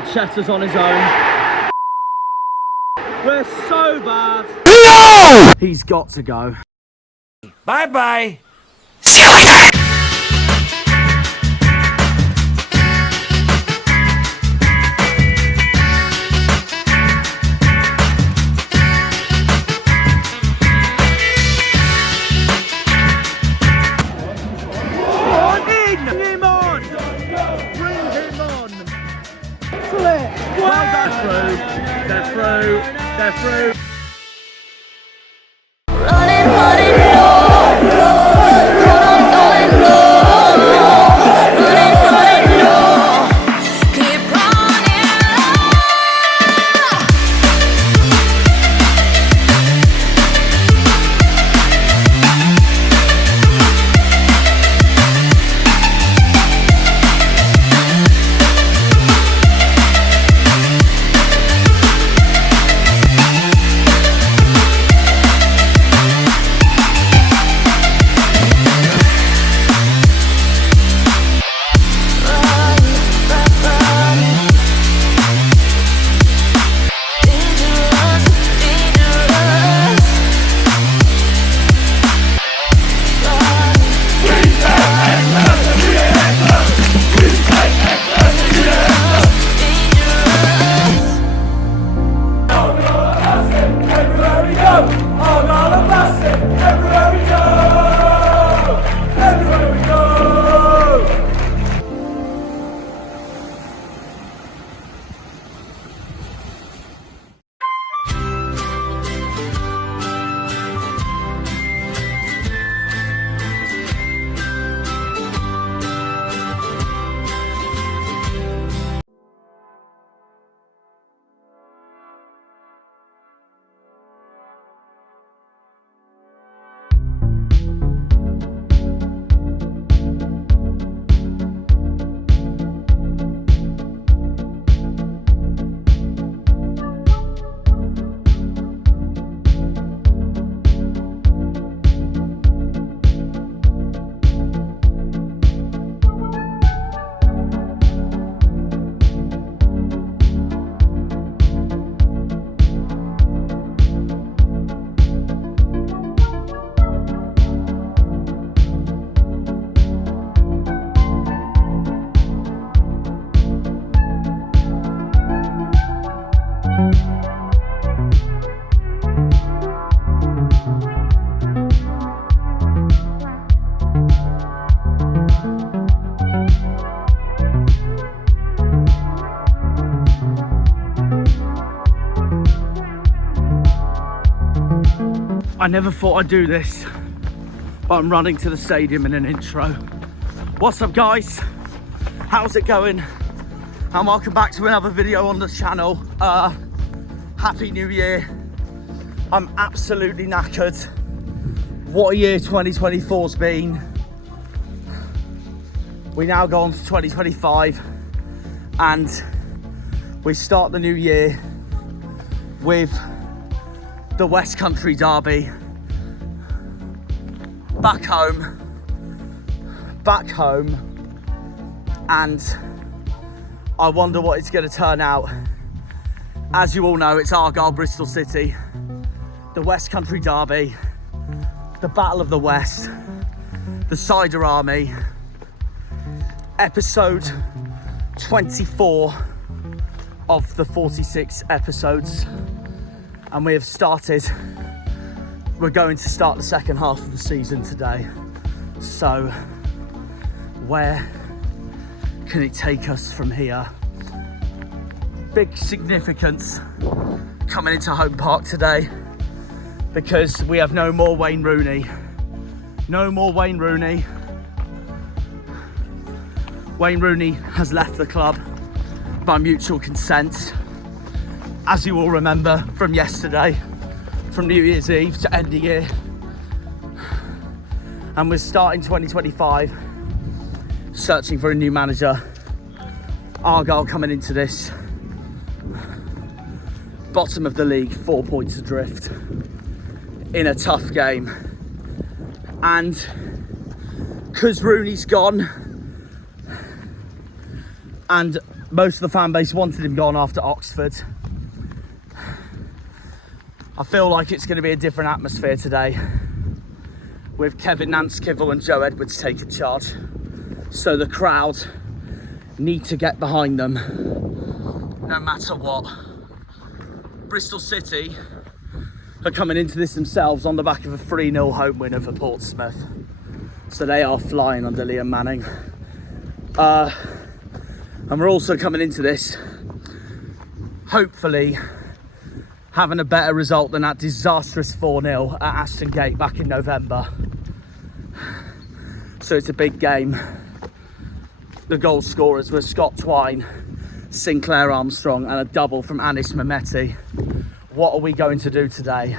Chetter's on his own. We're so bad. No! He's got to go. Bye-bye. They're through. Running, running, no, no, running, no, keep running. I never thought I'd do this, but I'm running to the stadium in an intro. What's up, guys? How's it going? And welcome back to another video on the channel. Happy New Year. I'm absolutely knackered. What a year 2024's been. We now go on to 2025 and we start the new year with the West Country Derby. Back home, and I wonder what it's going to turn out. As you all know, it's Argyle, Bristol City, the West Country Derby, the Battle of the West, the Cider Army, episode 24 of the 46 episodes, and we have started. We're going to start the second half of the season today. So where can it take us from here? Big significance coming into Home Park today because we have no more Wayne Rooney. No more Wayne Rooney. Wayne Rooney has left the club by mutual consent, as you all remember from yesterday, from New Year's Eve to end the year. And we're starting 2025 searching for a new manager. Argyle coming into this bottom of the league, 4 points adrift in a tough game. And because Rooney's gone and Most of the fan base wanted him gone after Oxford. I feel like it's going to be a different atmosphere today, with Kevin Nance-Kivell and Joe Edwards taking charge. So the crowd need to get behind them, no matter what. Bristol City are coming into this themselves on the back of a 3-0 home win over Portsmouth. So they are flying under Liam Manning. And we're also coming into this, hopefully, having a better result than that disastrous 4-0 at Ashton Gate back in November. So it's a big game. The goal scorers were Scott Twine, Sinclair Armstrong, and a double from Anis Mehmeti. What are we going to do today?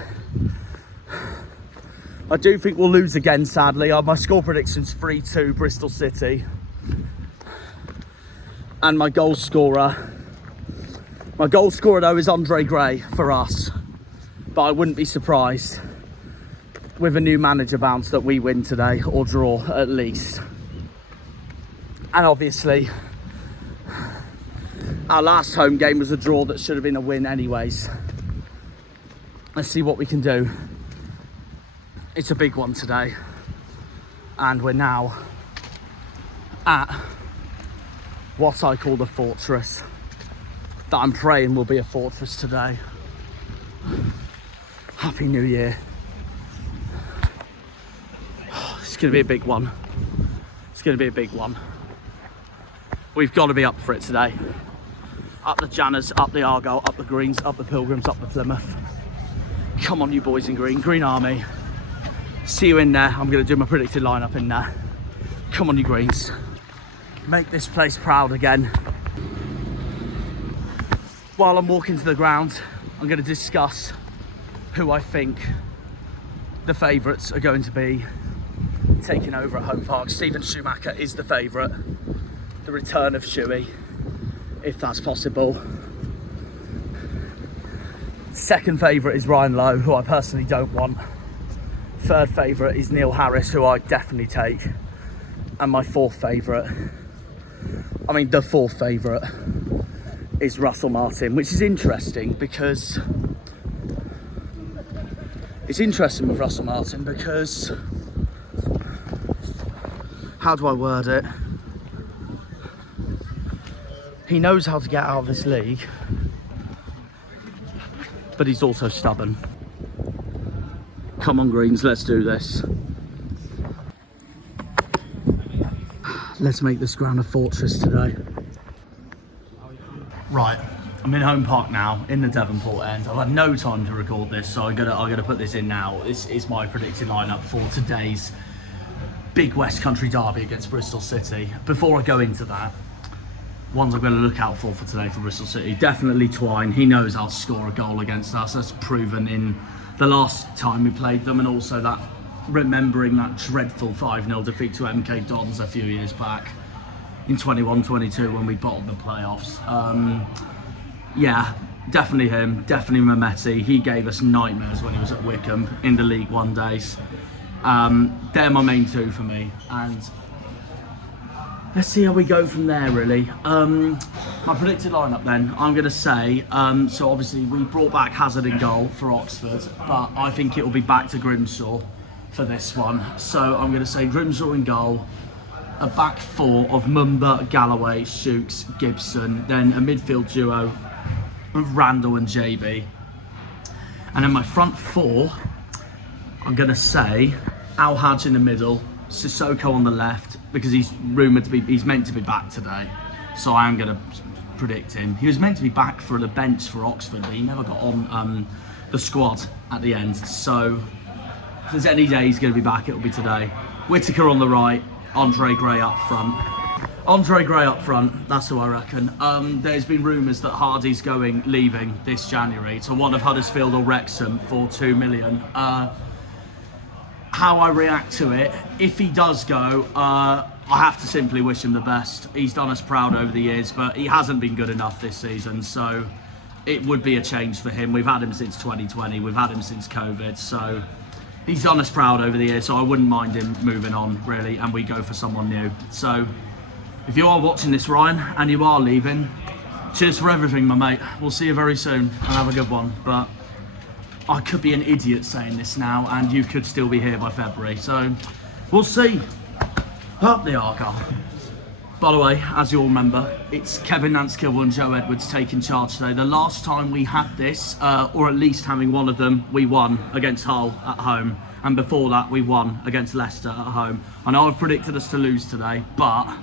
I do think we'll lose again, sadly. My score prediction's 3-2 Bristol City. And my goal scorer though is Andre Gray for us. But I wouldn't be surprised with a new manager bounce that we win today, or draw at least. And obviously, our last home game was a draw that should have been a win anyways. Let's see what we can do. It's a big one today. And we're now at what I call the fortress, that I'm praying will be a fortress today. Happy New Year. It's going to be a big one. It's going to be a big one. We've got to be up for it today. Up the Janners, up the Argyle, up the Greens, up the Pilgrims, up the Plymouth. Come on, you boys in green. Green Army. See you in there. I'm going to do my predicted lineup in there. Come on, you Greens. Make this place proud again. While I'm walking to the ground, I'm going to discuss who I think the favourites are going to be taking over at Home Park. Stephen Schumacher is the favourite. The return of Shuey, if that's possible. Second favourite is Ryan Lowe, who I personally don't want. Third favourite is Neil Harris, who I definitely take. And my fourth favourite, the fourth favourite is Russell Martin, which is interesting because with Russell Martin because, how do I word it? He knows how to get out of this league, but he's also stubborn. Come on, Greens, let's do this. Let's make this ground a fortress today. Right, I'm in Home Park now, in the Devonport end. I've had no time to record this, so I'm gonna put this in now. This is my predicted lineup for today's big West Country derby against Bristol City. Before I go into that, ones I'm going to look out for today for Bristol City. Definitely Twine. He knows how to score a goal against us. That's proven in the last time we played them, and also that remembering that dreadful 5-0 defeat to MK Dons a few years back in 21-22 when we bottled the playoffs. Yeah, definitely him. Definitely Mehmeti. He gave us nightmares when he was at Wickham in the League One days. They're my main two for me, and let's see how we go from there, really. My predicted lineup then, I'm going to say, so obviously we brought back Hazard in goal for Oxford, but I think it will be back to Grimshaw for this one. So I'm going to say Grimshaw in goal, a back four of Mumba, Galloway, Shooks, Gibson, then a midfield duo of Randall and JB. And then my front four, I'm going to say Al Hadj in the middle, Sissoko on the left, because he's meant to be back today, so I am going to predict him. He was meant to be back for the bench for Oxford, but he never got on the squad at the end, so if there's any day he's going to be back, it'll be today. Whittaker on the right, Andre Gray up front. Andre Gray up front, that's who I reckon. There's been rumours that Hardy's leaving this January to one of Huddersfield or Wrexham for 2 million. How I react to it, if he does go, I have to simply wish him the best. He's done us proud over the years, but he hasn't been good enough this season, so it would be a change for him. We've had him since 2020, we've had him since COVID, so he's done us proud over the years, so I wouldn't mind him moving on, really, and we go for someone new. So If you are watching this, Ryan, and you are leaving, cheers for everything, my mate. We'll see you very soon and have a good one. But I could be an idiot saying this now, and you could still be here by February. So we'll see. Up the Argyle. By the way, as you all remember, it's Kevin Nance-Kilwell and Joe Edwards taking charge today. The last time we had this, or at least having one of them, we won against Hull at home. And before that, we won against Leicester at home. I know I've predicted us to lose today, but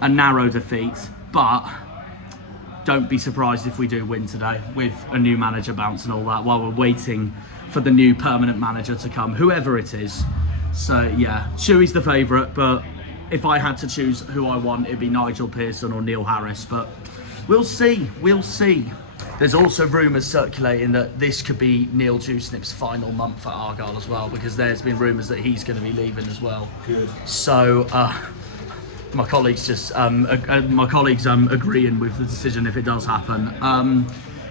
a narrow defeat. But don't be surprised if we do win today with a new manager bounce and all that while we're waiting for the new permanent manager to come, whoever it is. So yeah, Shuey's the favourite, but if I had to choose who I want, it'd be Nigel Pearson or Neil Harris, but we'll see, we'll see. There's also rumours circulating that this could be Neil Dewsnip's final month at Argyle as well, because there's been rumours that he's going to be leaving as well. Good. So my colleagues agreeing with the decision if it does happen.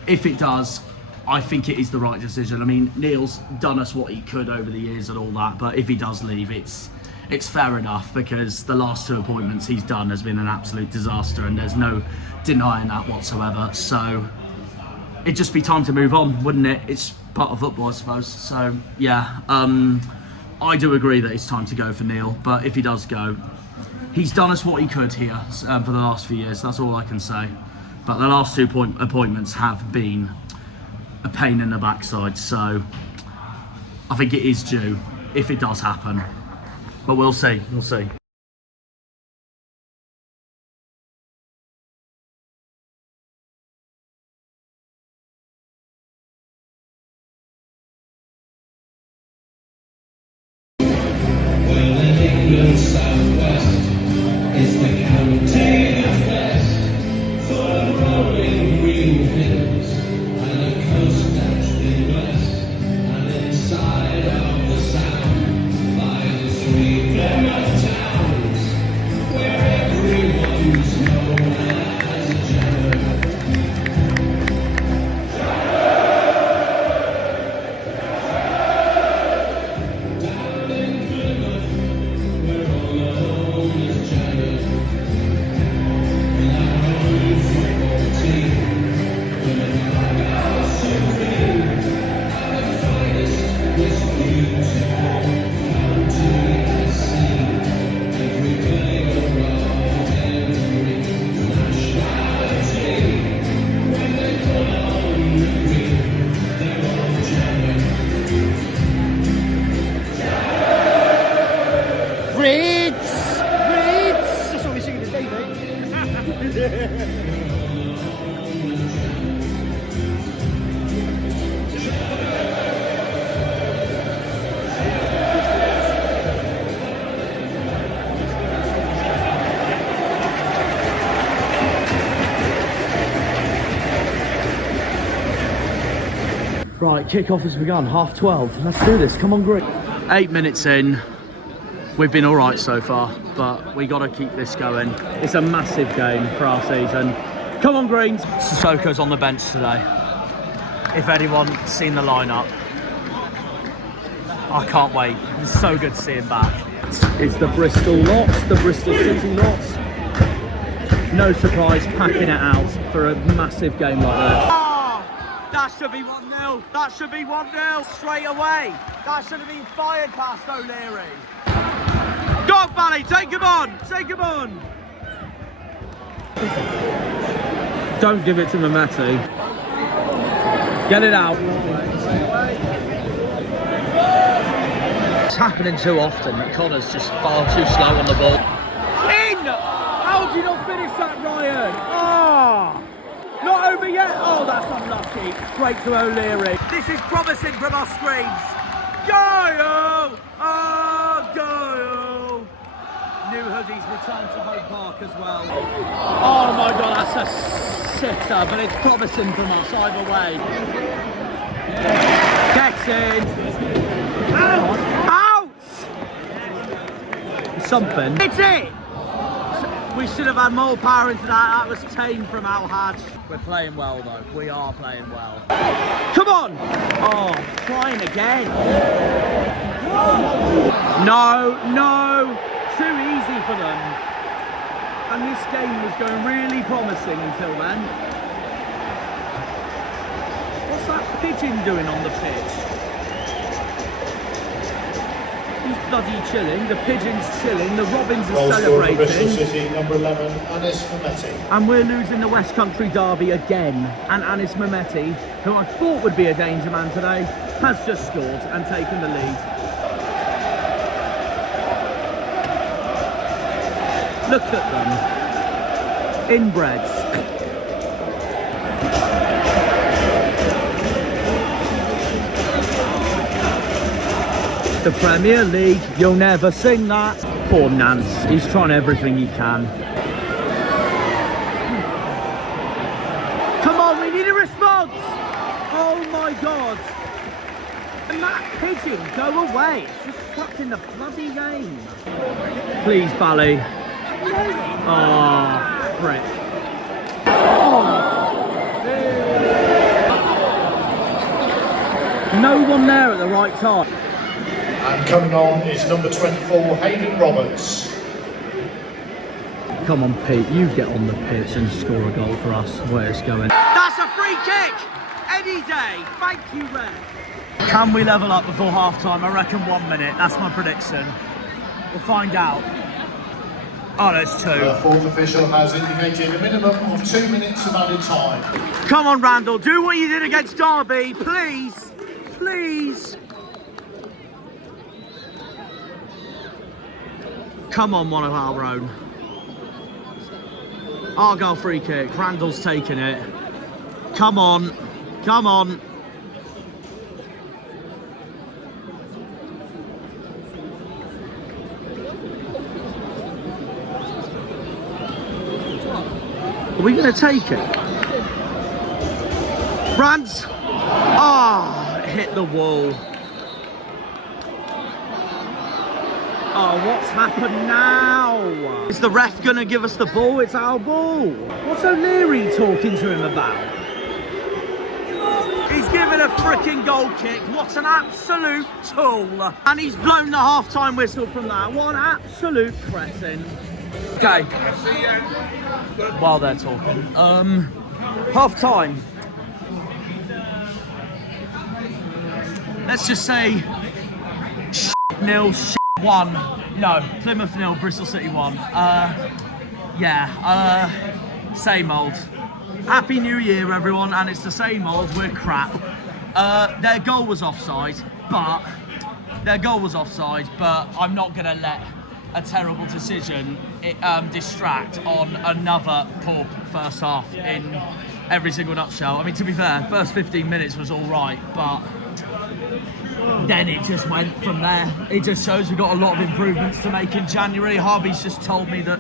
If it does, I think it is the right decision. I mean, Neil's done us what he could over the years and all that, but if he does leave, it's fair enough, because the last 2 appointments he's done has been an absolute disaster and there's no denying that whatsoever. So it'd just be time to move on, wouldn't it? It's part of football, I suppose. So yeah, I do agree that it's time to go for Neil, but if he does go, he's done us what he could here for the last few years. That's all I can say. But the last 2 appointments have been a pain in the backside, so I think it is due if it does happen. But we'll see, we'll see. Right, kick-off has begun, 12:30. Let's do this, come on, Green. 8 minutes in, we've been all right so far, but we got to keep this going. It's a massive game for our season. Come on, Greens. Sissoko's on the bench today. If anyone's seen the lineup, I can't wait. It's so good to see him back. It's the Bristol lot, the Bristol City lot. No surprise, packing it out for a massive game like that. That should be 1-0. That should be 1-0 straight away. That should have been fired past O'Leary. Go on, Bally, take him on. Take him on. Don't give it to Mameti. Get it out. It's happening too often that Connor's just far too slow on the ball. In! How did you not finish that, Ryan? Ah! Not over yet. Oh, that's unlucky. Straight to O'Leary. This is promising from our screens. Go! Oh, go! New hoodies return to Hope Park as well. Oh my God, that's a sitter, but it's promising from us either way. Gets in. Out! Something. It's it! We should have had more power into that. That was tame from Al Hadj. We're playing well though. We are playing well. Come on! Oh, trying again. No, no. Too easy for them. And this game was going really promising until then. What's that pigeon doing on the pitch? He's bloody chilling, the pigeon's chilling, the robins are celebrating. Bristol City, number 11, Anis Mehmeti. And we're losing the West Country derby again. And Anis Mehmeti, who I thought would be a danger man today, has just scored and taken the lead. Look at them. Inbreds. The Premier League, you'll never sing that. Poor Nance, he's trying everything he can. Come on, we need a response! Oh my God! And that pigeon, go away! It's just stuck in the bloody game. Please, Bally. Oh, frick. No one there at the right time. And coming on is number 24, Hayden Roberts. Come on, Pete, you get on the pitch and score a goal for us. Where it's going. That's a free kick! Any day! Thank you, Red. Can we level up before half-time? I reckon 1 minute. That's my prediction. We'll find out. Oh, that's 2. The fourth official has indicated a minimum of 2 minutes of added time. Come on, Randall, do what you did against Derby, please. Please. Come on, one of our own. Argyle free kick. Randall's taking it. Come on. Come on. Are we going to take it? Rance. Ah, hit the wall. Oh, what's happened now? Is the ref going to give us the ball? It's our ball. What's O'Leary talking to him about? He's given a freaking goal kick. What an absolute tool. And he's blown the half-time whistle from that. What an absolute cretin. Okay. While they're talking. Half-time. Let's just say 0 1. No, Plymouth 0, Bristol City 1. Same old. Happy New Year, everyone, and it's the same old. We're crap. Their goal was offside, but I'm not gonna let a terrible decision distract on another poor first half in every single nutshell. I mean, to be fair, first 15 minutes was all right, but then it just went from there. It just shows we've got a lot of improvements to make in January. Harvey's just told me that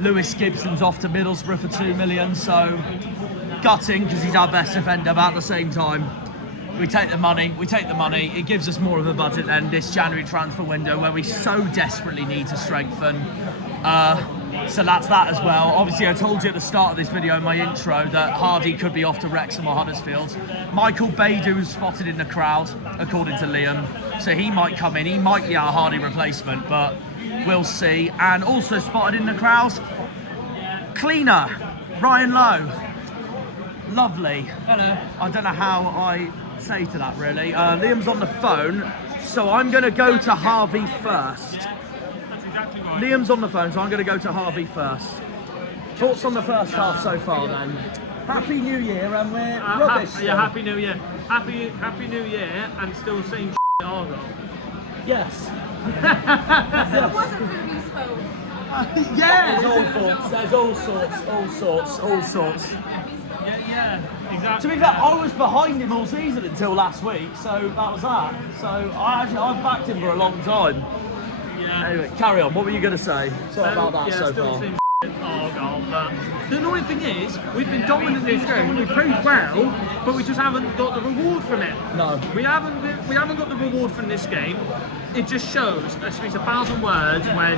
Lewis Gibson's off to Middlesbrough for 2 million, so gutting because he's our best defender, but at the same time, we take the money. It gives us more of a budget than this January transfer window where we so desperately need to strengthen. So that's that as well. Obviously, I told you at the start of this video in my intro that Hardy could be off to Wrexham or Huddersfield. Michael Baydou's spotted in the crowd, according to Liam. So he might come in. He might be our Hardy replacement, but we'll see. And also spotted in the crowd, cleaner, Ryan Lowe. Lovely. Hello. I don't know how I say to that, really. Liam's on the phone, so I'm going to go to Harvey first. Liam's on the phone, so I'm going to go to Harvey first. Thoughts on the first half so far, then? Happy New Year, and we're rubbish. Happy New Year. Happy New Year, and still saying at Argyle. Yes. It wasn't Ruby's fault. Yeah. There's all sorts. Yeah, exactly. To be fair, I was behind him all season until last week, so that was that. So I've backed him for a long time. Yeah. Anyway, carry on. What were you going to say? Sorry about that so still far. saying Argyle, but the annoying thing is, we've been dominant in this game. We've played well, but we just haven't got the reward from it. No. We haven't got the reward from this game. It just shows, it speaks 1,000 words when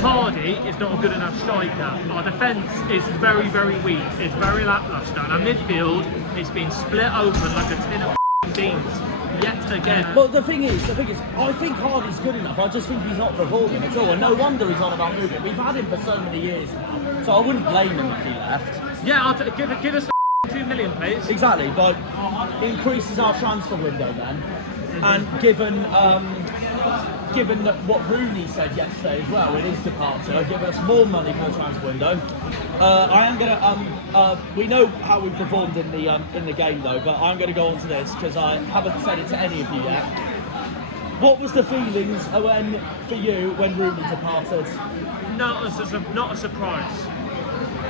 Hardy is not a good enough striker. Our defence is very, very weak. It's very lacklustre. And our midfield is being split open like a tin of beans. Yet again. Well, the thing is, I think Hardy's good enough. I just think he's not performing at all, and no wonder he's on about moving. We've had him for so many years now, so I wouldn't blame him if he left. Yeah, give us 2 million, please. Exactly, but increases our transfer window then, and given what Rooney said yesterday as well in his departure, give us more money for the transfer window. I am gonna. We know how we performed in the game though, but I'm gonna go on to this because I haven't said it to any of you yet. What was the feelings for you when Rooney departed? Not a surprise.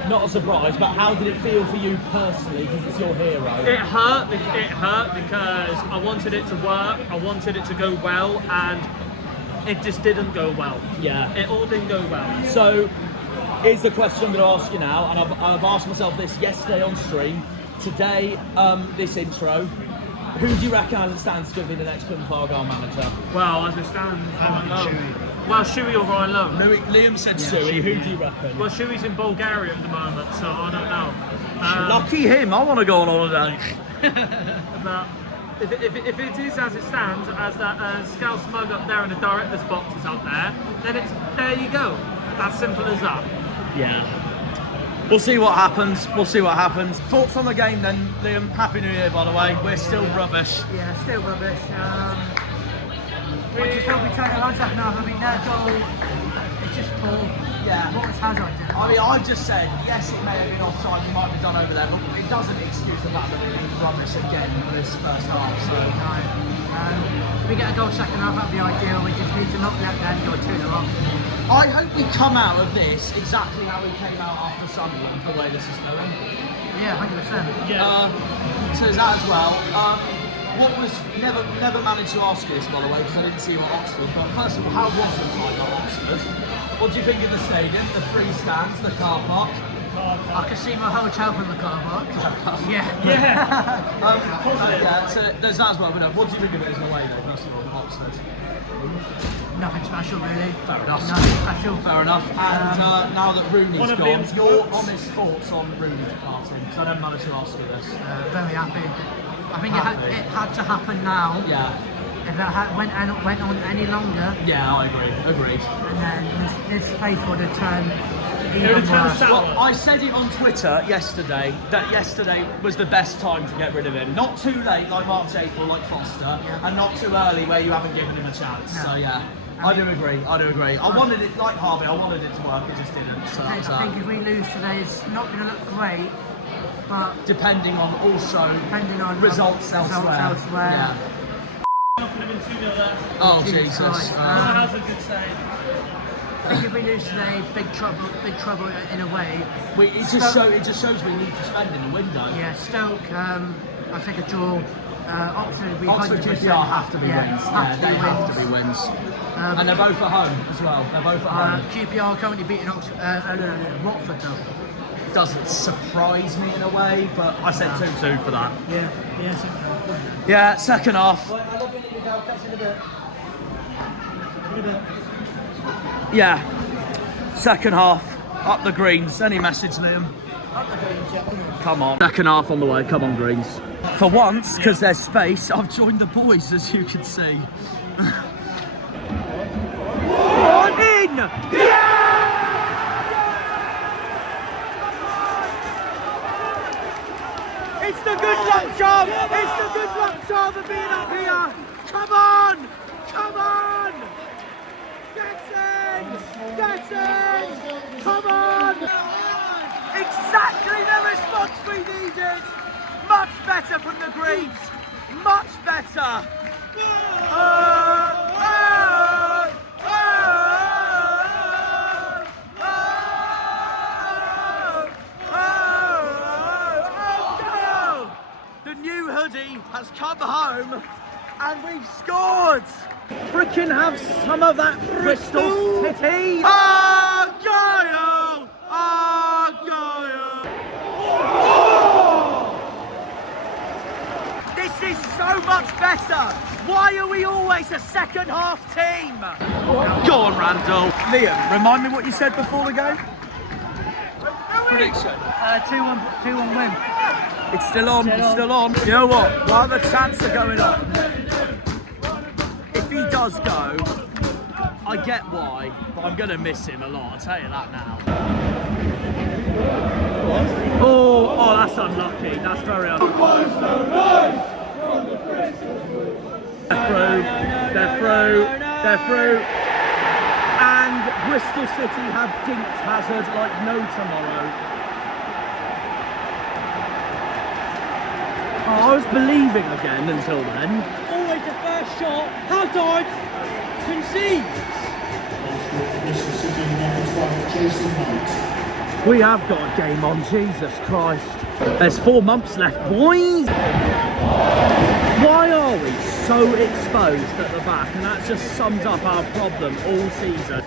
Not a surprise, but how did it feel for you personally? Because it's your hero. It hurt because I wanted it to work. I wanted it to go well, and it just didn't go well. Yeah. It all didn't go well. So, here's the question I'm going to ask you now, and I've asked myself this yesterday on stream. Today, this intro. Who do you reckon as it stands to be the next Plymouth Argyle manager? Well, as it stands, I don't know. Well, Shuey or Ryan Lowe. Liam said Shuey. Who do you reckon? Well, Shuey's in Bulgaria at the moment, so I don't know. Lucky him. I want to go on holiday. But if it is as it stands, as that scout smug up there and the director's box is up there, then it's there you go. That's simple as that. Yeah. We'll see what happens. Thoughts on the game then, Liam? Happy New Year, by the way. We're still rubbish. Yeah, still rubbish. We just hope we turn it on second half. I mean, their goal, it's just poor. Yeah. What was Hazard doing? I mean, I've just said, yes, it may have been offside, we might have done over there, but it doesn't excuse the fact that we've been rubbish again for this first half. So, If we get a goal second half, that'd be ideal. We just need to not let them go 2-0 up. I hope we come out of this exactly how we came out after Sunderland, the way this is going. Yeah, 100%. Yeah. So is that as well. What was never managed to ask you this, by the way, because I didn't see you at Oxford. But first of all, how was the time at Oxford? What do you think of the stadium, the free stands, the car park? I can see my hotel from the car park. Yeah. Yeah. So there's that as well. But what do you think of it as a way, though? First of all, Oxford. Nothing special, really. Fair enough. Nothing special. Fair enough. And now that Rooney's one of gone, Liam's your quotes. honest thoughts on Rooney departing? Because I don't manage to ask you this. Very happy. I think it had to happen now. Yeah. If it went on any longer, Yeah, I agree. Agreed. and then this face would have turned It even would turn worse. sour. Well, I said it on Twitter yesterday that yesterday was the best time to get rid of him. Not too late like March, April like Foster, and not too early where you haven't given him a chance. No. So yeah, I do agree. I wanted it like Harvey. I wanted it to work. It just didn't. So I that's think if we lose today, it's not going to look great, but depending on also depending on results elsewhere. Yeah. Oh Jesus! How's a good save? I think if we lose today, big trouble in a way. It just shows we need to spend in the window. Yeah, Stoke, I'll take a draw. Oxford will be Oxford 100%. QPR have to be wins. Have They have wins. to be wins. And they're both at home as well. They're both at home. QPR currently beating Oxford, Watford though. Doesn't surprise me in a way, but I said 2-2 for that. Yeah. Yeah, second half. Yeah, second half. Up the greens. Any message, Liam? Come on. Second half on the way. Come on, greens. For once, because there's space, I've joined the boys, as you can see. On in! It's the good luck charm! It's the good luck charm of being up here! Come on! Come on! That's it! Come on! Exactly the response we needed! Much better from the Greens! Much better! The new hoodie has come home and we've scored! Freaking have some of that Bristol City! Argyle! Argyle! This is so much better! Why are we always a second half team? Go on, Randall. Liam, remind me what you said before the game? Prediction. 2-1 win. It's still on, it's stile on. You know what? While the chants are going on, does go, I get why, but I'm going to miss him a lot, I'll tell you that now. Oh, that's unlucky. That's very unlucky. They're through. And Bristol City have dinked Hazard like no tomorrow. Oh, I was believing again until then. Always the first shot. Hazard concedes. We have got a game on, Jesus Christ. There's 4 months left, boys. Why are we so exposed at the back? And that just sums up our problem all season.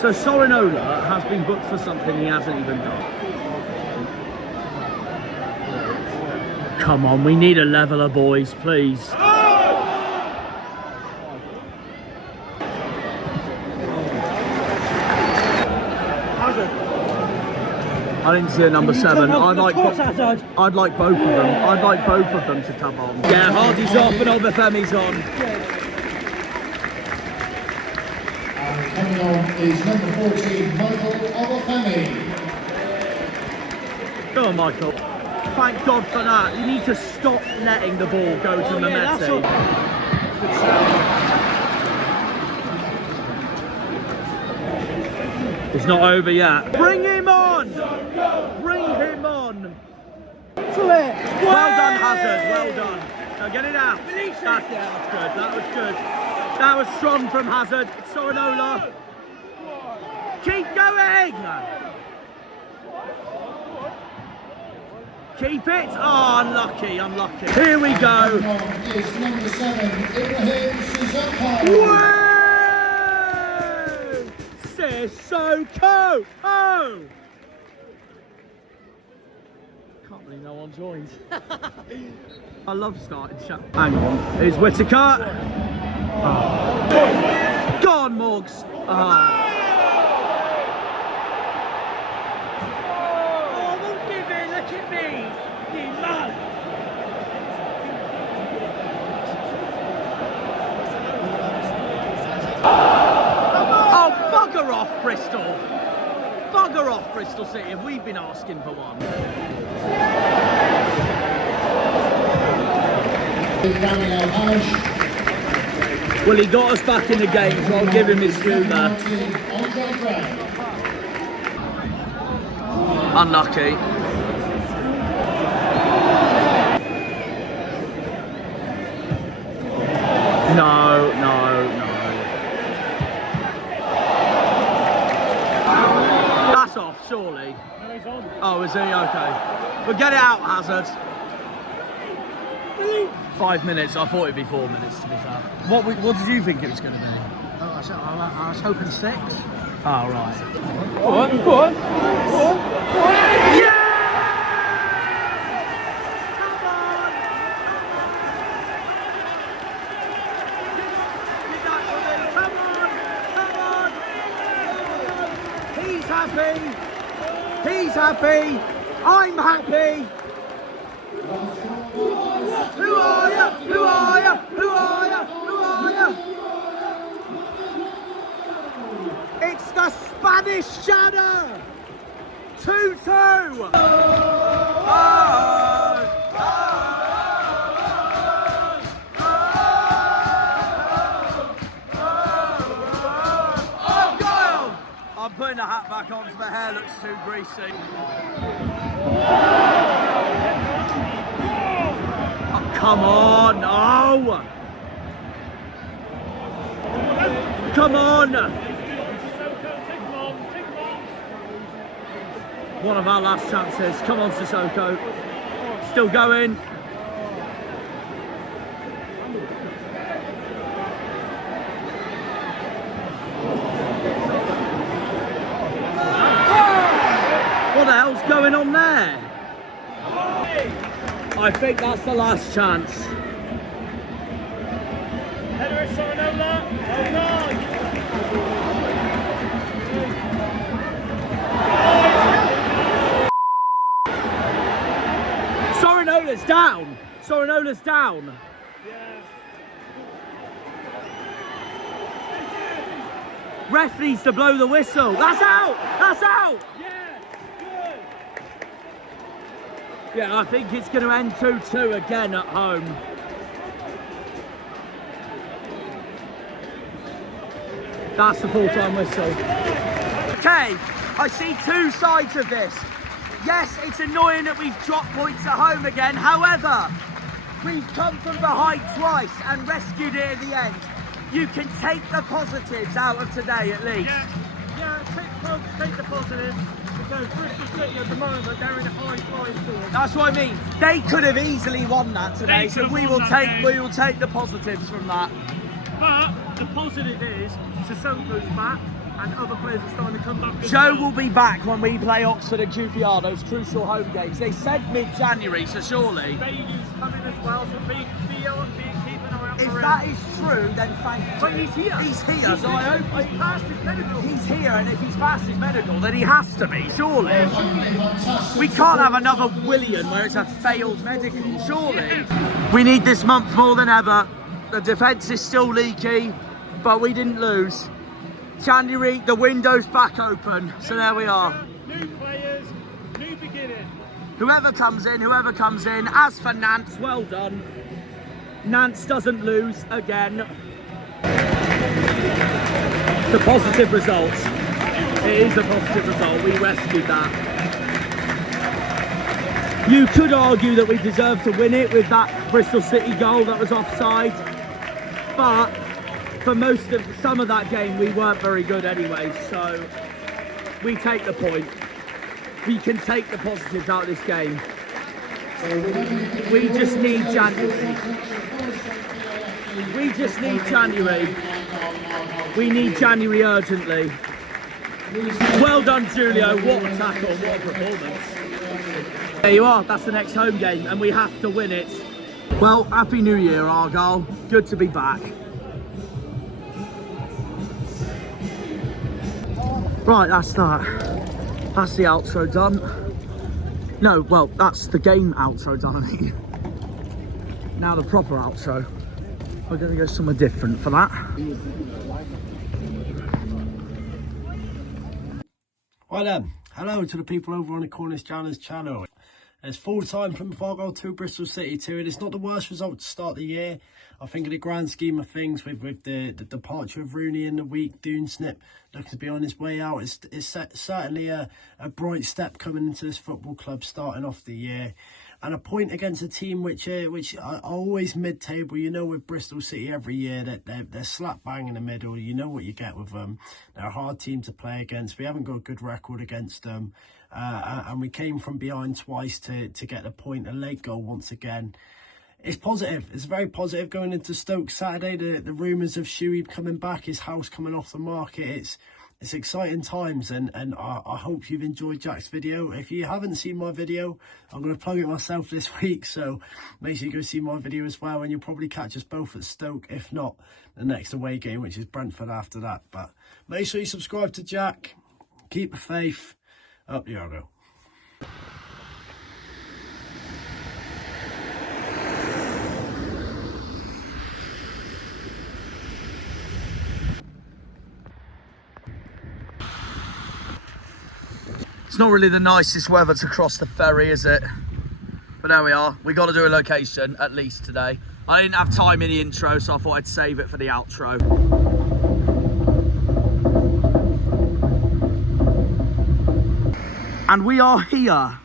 So Sorinola has been booked for something he hasn't even done. Come on, we need a leveler, boys, please. I didn't see a number 7. I'd like both of them. I'd like both of them to come on. Yeah, Hardy's off and Obafemi's on. Coming on is number 14, Michael Obafemi. Go on, Michael. Thank God for that. You need to stop letting the ball go to Mehmeti. It's not over yet. Bring him on! Bring him on! To it. Well done, Hazard. Well done. Now get it out. That was good. That was good. That was strong from Hazard. Sorinola. Keep going! Keep it. Oh, unlucky, unlucky. Here we go. Is number 7, Ibrahim Sissoko. Whoa! Sissoko! Oh! Can't believe no one joined. I love starting chat. Hang on. Here's Whittaker. Oh. Go on, Morgs. Oh, won't give it. Look at me. You mug. Oh, bugger off, Bristol. Bugger off, Bristol City, if we've been asking for one. Well, he got us back in the game, so I'll give him his due there. Unlucky. No. That's off, surely. No, he's on. Oh, is he? Okay. Well, get it out, Hazard. 5 minutes. I thought it'd be 4 minutes, to be fair. What did you think it was going to be? Oh, I was hoping 6. Oh, right. Go on. Yeah! He's happy. I'm happy. Who are you? It's the Spanish Janner. 2-2. I'm putting the hat back on because my hair looks too greasy. Oh, come on! Oh! Come on! One of our last chances. Come on, Sissoko. Still going. What the hell's going on there? I think that's the last chance. Header at Sorinola. Sorinola's down. Sorinola's down. Yeah. Ref needs to blow the whistle. That's out! That's out! Yeah, good. Yeah, I think it's going to end 2-2 again at home. That's the full-time whistle. Okay, I see two sides of this. Yes, it's annoying that we've dropped points at home again. However, we've come from behind twice and rescued it at the end. You can take the positives out of today at least. Yeah, take the positives, because Bristol City at the moment, they're in a high flying form. That's what I mean. They could have easily won that today, so we will take the positives from that. But the positive is Sissoko's back and other players are starting to come back. Joe will be back when we play Oxford and QPR, those crucial home games. They said mid-January, so surely. Bailey's coming as well, so keep an eye out for him. If that is true, then thank you. But he's here. He's here, so I hope he's passed his medical. he's here, and if he's passed his medical, then he has to be, surely. We can't have another William where it's a failed medical, surely. We need this month more than ever. The defence is still leaky, but we didn't lose. January, the window's back open, so there we are. New players, new beginning. Whoever comes in. As for Nance, well done. Nance doesn't lose again. It's a positive result. It is a positive result. We rescued that. You could argue that we deserved to win it with that Bristol City goal that was offside, but for some of that game we weren't very good anyway, so we take the point. We can take the positives out of this game. We just need January. We need January urgently. Well done, Julio. What a tackle, what a performance. There you are, that's the next home game and we have to win it. Well, Happy New Year, Argyle. Good to be back. Right, that's that. That's the outro done. No, well, that's the game outro done, I mean. Now the proper outro. We're going to go somewhere different for that. Right then, hello to the people over on the Cornish Janner's channel. It's full-time from Argyle 2, Bristol City 2, and it's not the worst result to start the year. I think in the grand scheme of things, with the departure of Rooney in the week, Doonsnip looking to be on his way out, it's certainly a bright step coming into this football club starting off the year. And a point against a team which are always mid-table. You know, with Bristol City every year that they're slap bang in the middle. You know what you get with them. They're a hard team to play against. We haven't got a good record against them. And we came from behind twice to get a point, a late goal once again. It's positive. It's very positive going into Stoke Saturday. The rumours of Shuey coming back, his house coming off the market. It's exciting times, and I hope you've enjoyed Jack's video. If you haven't seen my video, I'm going to plug it myself this week, so make sure you go see my video as well, and you'll probably catch us both at Stoke, if not the next away game, which is Brentford after that. But make sure you subscribe to Jack, keep the faith, up the Argo. It's not really the nicest weather to cross the ferry, is it? But there we are. We got to do a location, at least today. I didn't have time in the intro, so I thought I'd save it for the outro. And we are here.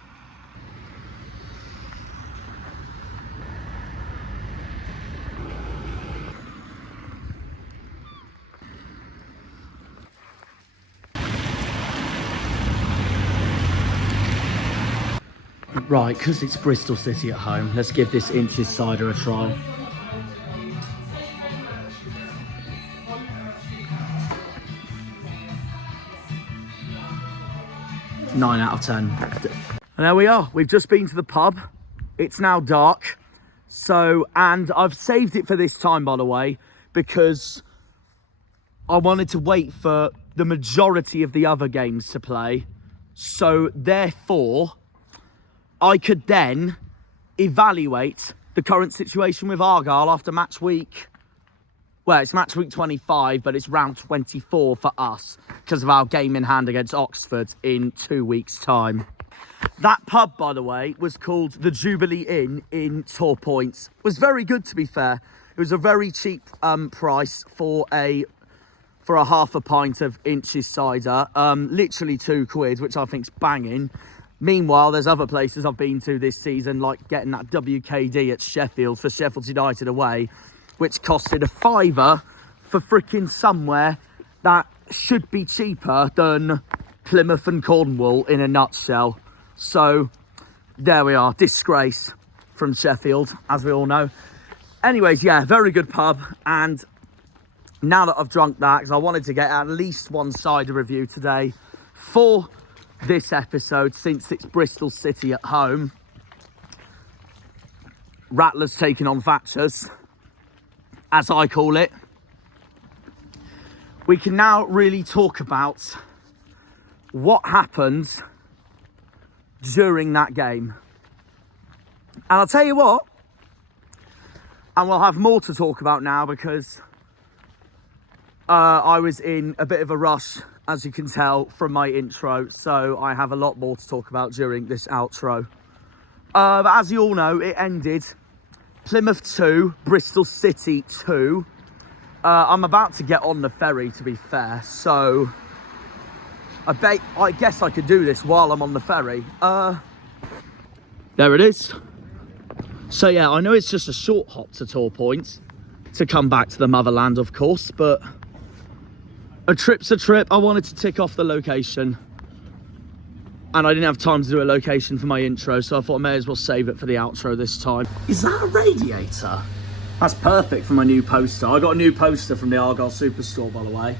Right, because it's Bristol City at home, let's give this inches cider a try. Nine out of 10. And there we are, we've just been to the pub. It's now dark. And I've saved it for this time, by the way, because I wanted to wait for the majority of the other games to play. So therefore, I could then evaluate the current situation with Argyle after match week well, it's match week 25, but it's round 24 for us because of our game in hand against Oxford in 2 weeks' time. That pub, by the way, was called the Jubilee Inn in Tor Points. It was very good, to be fair. It was a very cheap price for a half a pint of Inch's cider. Literally £2, which I think's banging. Meanwhile, there's other places I've been to this season, like getting that WKD at Sheffield for Sheffield United away, which costed a £5 for freaking somewhere that should be cheaper than Plymouth and Cornwall in a nutshell. So there we are, disgrace from Sheffield, as we all know. Anyways, yeah, very good pub. And now that I've drunk that, because I wanted to get at least one cider review today for this episode, since it's Bristol City at home. Rattlers taking on Thatchers, as I call it. We can now really talk about what happened during that game. And I'll tell you what, and we'll have more to talk about now because I was in a bit of a rush, as you can tell from my intro, so I have a lot more to talk about during this outro. But as you all know, it ended Plymouth 2, Bristol City 2. I'm about to get on the ferry, to be fair, so I guess I could do this while I'm on the ferry. There it is. So yeah, I know it's just a short hop to Tor Point to come back to the motherland, of course, but a trip's a trip. I wanted to tick off the location, and I didn't have time to do a location for my intro, so I thought I may as well save it for the outro this time. Is that a radiator? That's perfect for my new poster. I got a new poster from the Argyle Superstore, by the way.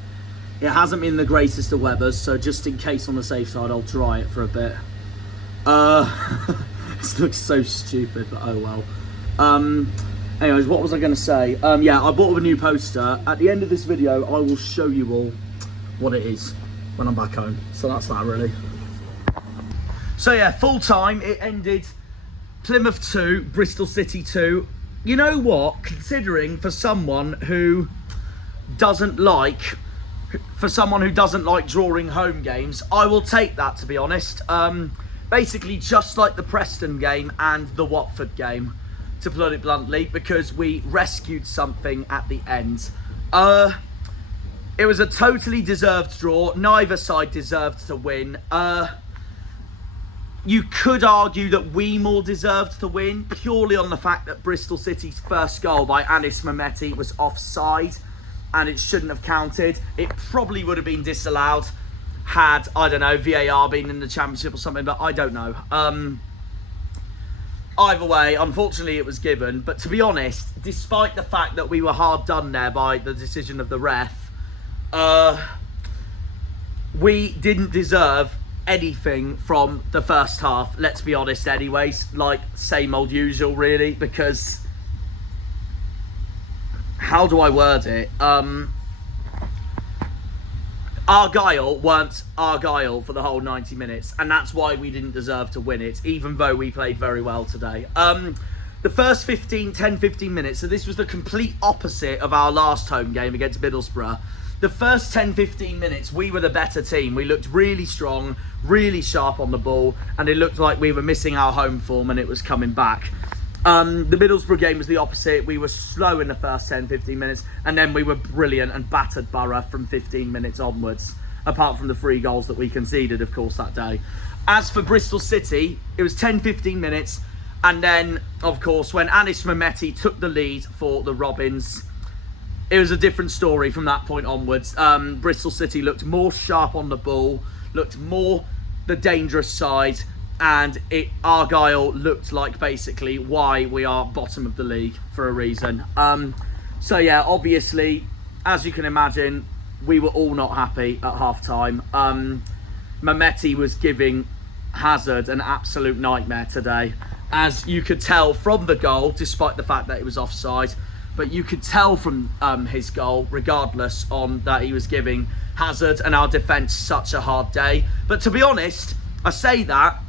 It hasn't been the greatest of weathers, so just in case on the safe side, I'll dry it for a bit. This looks so stupid, but oh well. Anyways, what was I going to say? Yeah, I bought a new poster. At the end of this video, I will show you all what it is when I'm back home. So that's that, really. So yeah, full time, it ended Plymouth 2, Bristol City 2. You know what? Considering for someone who doesn't like drawing home games, I will take that, to be honest. Basically, just like the Preston game and the Watford game, to put it bluntly, because we rescued something at the end. It was a totally deserved draw. Neither side deserved to win. You could argue that we more deserved to win, purely on the fact that Bristol City's first goal by Anis Mehmeti was offside, and it shouldn't have counted. It probably would have been disallowed had, I don't know, VAR been in the Championship or something, but I don't know. Either way, unfortunately it was given, but to be honest, despite the fact that we were hard done there by the decision of the ref, we didn't deserve anything from the first half, let's be honest anyways. Like, same old usual, really, because how do I word it? Argyle weren't Argyle for the whole 90 minutes, and that's why we didn't deserve to win it, even though we played very well today. The first 10-15 minutes, so this was the complete opposite of our last home game against Middlesbrough. The first 10-15 minutes, we were the better team. We looked really strong, really sharp on the ball, and it looked like we were missing our home form and it was coming back. The Middlesbrough game was the opposite. We were slow in the first 10-15 minutes, and then we were brilliant and battered Borough from 15 minutes onwards, apart from the 3 goals that we conceded, of course, that day. As for Bristol City, it was 10-15 minutes, and then, of course, when Anis Mehmeti took the lead for the Robins, it was a different story from that point onwards. Bristol City looked more sharp on the ball, looked more the dangerous side, and Argyle looked like basically why we are bottom of the league for a reason. So yeah, obviously, as you can imagine, we were all not happy at half-time. Mehmeti was giving Hazard an absolute nightmare today, as you could tell from the goal, despite the fact that it was offside. But you could tell from his goal, regardless, on that he was giving Hazard and our defence such a hard day. But to be honest, I say that,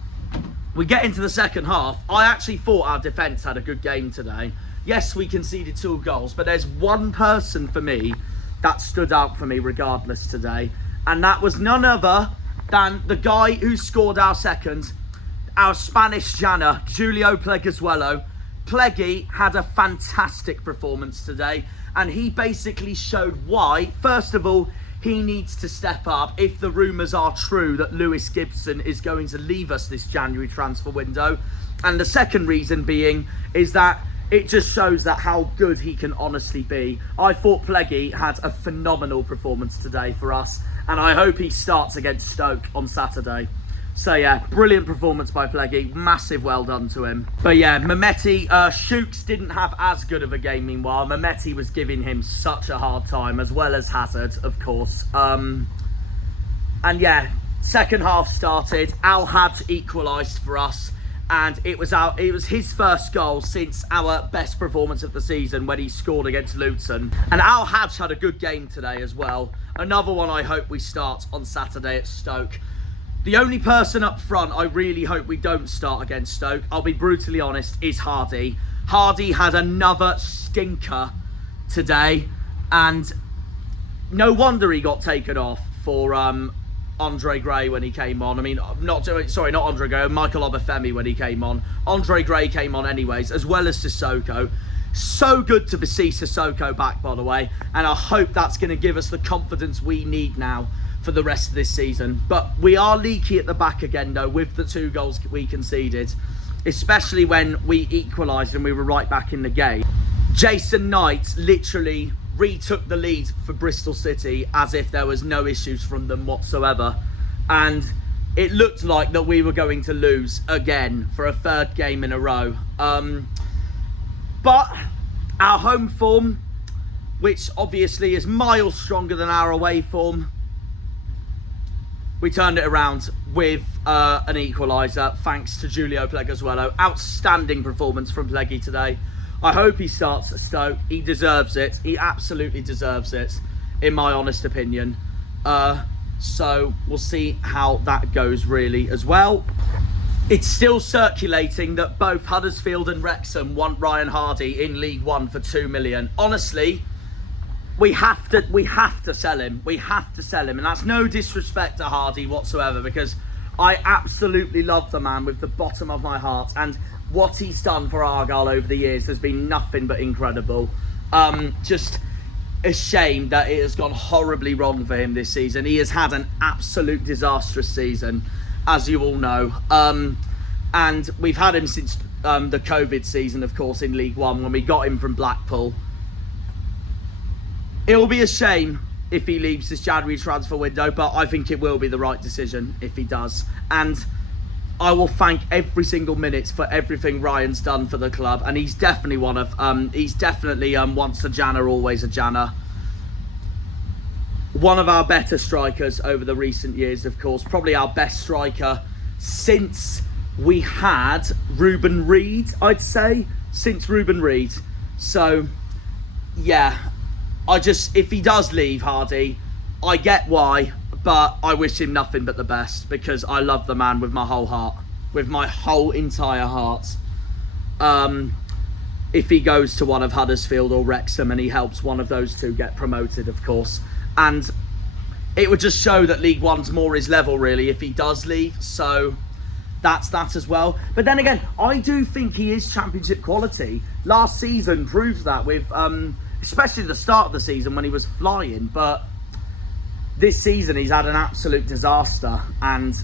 we get into the second half, I actually thought our defence had a good game today. Yes, we conceded 2 goals, but there's one person for me that stood out for me regardless today, and that was none other than the guy who scored our second, our Spanish Janner, Julio Pleguezuelo. Pleggy had a fantastic performance today, and he basically showed why, first of all, he needs to step up if the rumours are true that Lewis Gibson is going to leave us this January transfer window. And the second reason being is that it just shows that how good he can honestly be. I thought Pleggy had a phenomenal performance today for us, and I hope he starts against Stoke on Saturday. So yeah, brilliant performance by Pleggy. Massive well done to him. But yeah, Mehmeti, Shooks didn't have as good of a game meanwhile. Mehmeti was giving him such a hard time, as well as Hazard, of course. And yeah, second half started. Al Hadj equalised for us. And it was his first goal since our best performance of the season when he scored against Luton. And Al Hadj had a good game today as well. Another one I hope we start on Saturday at Stoke. The only person up front I really hope we don't start against Stoke, I'll be brutally honest, is Hardy. Hardy had another stinker today, and no wonder he got taken off for Andre Gray when he came on. I mean, not Andre Gray, Michael Obafemi when he came on. Andre Gray came on anyways, as well as Sissoko. So good to see Sissoko back, by the way, and I hope that's going to give us the confidence we need now for the rest of this season. But we are leaky at the back again though, with the 2 goals we conceded, especially when we equalised and we were right back in the game. Jason Knight literally retook the lead for Bristol City as if there was no issues from them whatsoever, and it looked like that we were going to lose again for a 3rd game in a row. But our home form, which obviously is miles stronger than our away form, we turned it around with an equaliser thanks to Julio Pleguezuelo. Outstanding performance from Pleggy today. I hope he starts at Stoke. He deserves it. He absolutely deserves it, in my honest opinion. So we'll see how that goes really as well. It's still circulating that both Huddersfield and Wrexham want Ryan Hardy in League One for 2 million. Honestly, we have to sell him. We have to sell him. And that's no disrespect to Hardy whatsoever, because I absolutely love the man with the bottom of my heart. And what he's done for Argyle over the years has been nothing but incredible. Just a shame that it has gone horribly wrong for him this season. He has had an absolute disastrous season, as you all know. And we've had him since the COVID season, of course, in League One, when we got him from Blackpool. It will be a shame if he leaves this January transfer window, but I think it will be the right decision if he does. And I will thank every single minute for everything Ryan's done for the club, and he's definitely once a Janner, always a Janner. One of our better strikers over the recent years, of course. Probably our best striker since we had Ruben Reid, I'd say. Since Ruben Reid. So, yeah. If he does leave, Hardy, I get why, but I wish him nothing but the best, because I love the man with my whole heart. With my whole entire heart. If he goes to one of Huddersfield or Wrexham and he helps one of those 2 get promoted, of course. And it would just show that League One's more his level, really, if he does leave. So that's that as well. But then again, I do think he is Championship quality. Last season proves that with, especially the start of the season when he was flying. But this season he's had an absolute disaster, and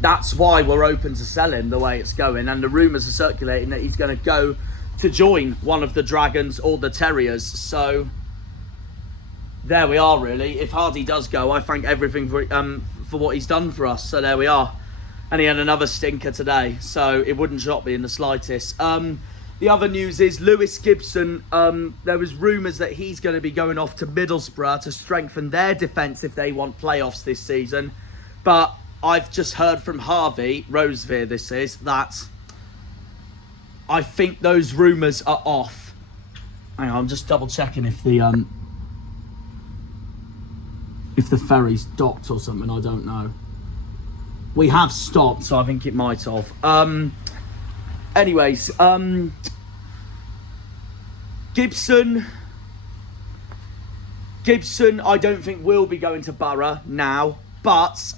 that's why we're open to sell him the way it's going. And the rumours are circulating that he's going to go to join one of the Dragons or the Terriers. So there we are, really. If Hardy does go, I thank everything for what he's done for us. So there we are. And he had another stinker today, so it wouldn't shock me in the slightest. The other news is Lewis Gibson. There was rumours that he's going to be going off to Middlesbrough to strengthen their defence if they want playoffs this season. But I've just heard from Harvey Rosevere, that I think those rumours are off. Hang on, I'm just double checking if the ferry's docked or something. I don't know. We have stopped, so I think it might have. Anyways, Gibson, I don't think will be going to Borough now, but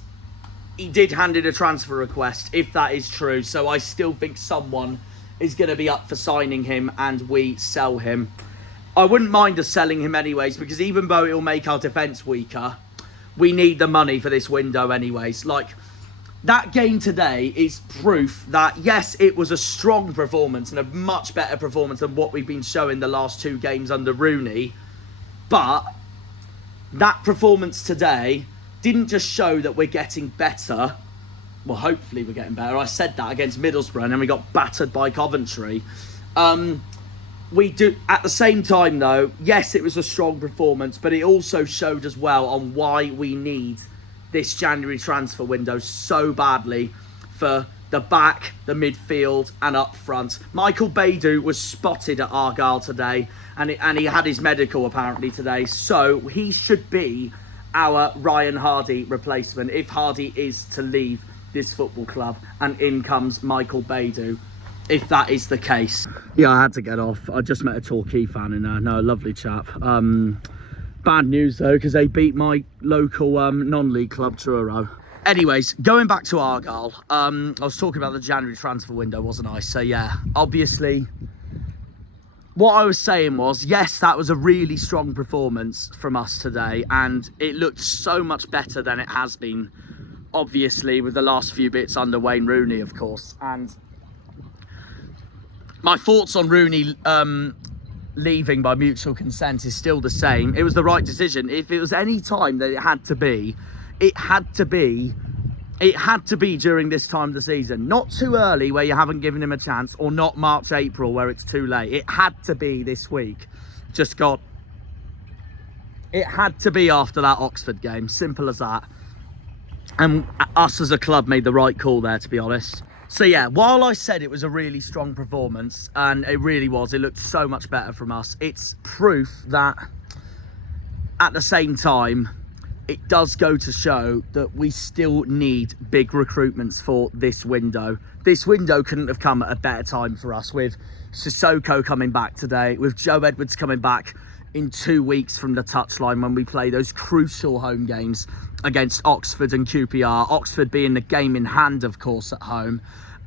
he did hand in a transfer request, if that is true. So I still think someone is going to be up for signing him and we sell him. I wouldn't mind us selling him anyways, because even though it'll make our defence weaker, we need the money for this window anyways. Like, that game today is proof that, yes, it was a strong performance and a much better performance than what we've been showing the last 2 games under Rooney. But that performance today didn't just show that we're getting better. Well, hopefully we're getting better. I said that against Middlesbrough and then we got battered by Coventry. We do, at the same time though, yes, it was a strong performance, but it also showed as well on why we need this January transfer window so badly for the back, the midfield and up front. Michael Baidoo was spotted at Argyle today and he had his medical apparently today, so he should be our Ryan Hardy replacement if Hardy is to leave this football club, and in comes Michael Baidoo if that is the case. Yeah, I had to get off. I just met a Torquay fan in there. No, lovely chap. Bad news though, because they beat my local non-league club, Truro. Anyways, going back to Argyle, I was talking about the January transfer window, wasn't I? So yeah, obviously, what I was saying was, yes, that was a really strong performance from us today, and it looked so much better than it has been, obviously, with the last few bits under Wayne Rooney, of course. And my thoughts on Rooney leaving by mutual consent is still the same. It was the right decision. If it was any time that it had to be during this time of the season. Not too early where you haven't given him a chance, or not March, April where it's too late. It had to be this week. It had to be after that Oxford game. Simple as that. And us as a club made the right call there, to be honest. So yeah, while I said it was a really strong performance, and it really was, it looked so much better from us, it's proof that at the same time, it does go to show that we still need big recruitments for this window. This window couldn't have come at a better time for us, with Sissoko coming back today, with Joe Edwards coming back in 2 weeks from the touchline when we play those crucial home games against Oxford and QPR. Oxford being the game in hand, of course, at home.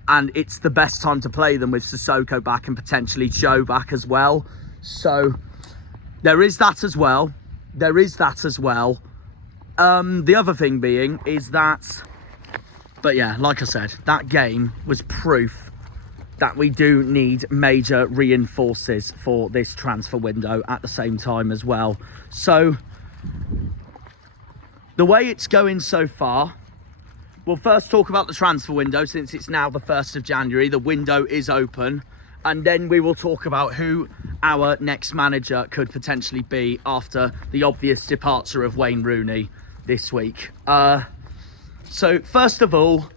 And it's the best time to play them with Sissoko back and potentially Joe back as well. So there is that as well. The other thing being is that, but yeah, like I said, that game was proof that we do need major reinforces for this transfer window at the same time as well. So the way it's going so far, we'll first talk about the transfer window, since it's now the 1st of January. The window is open. And then we will talk about who our next manager could potentially be after the obvious departure of Wayne Rooney this week. So first of all,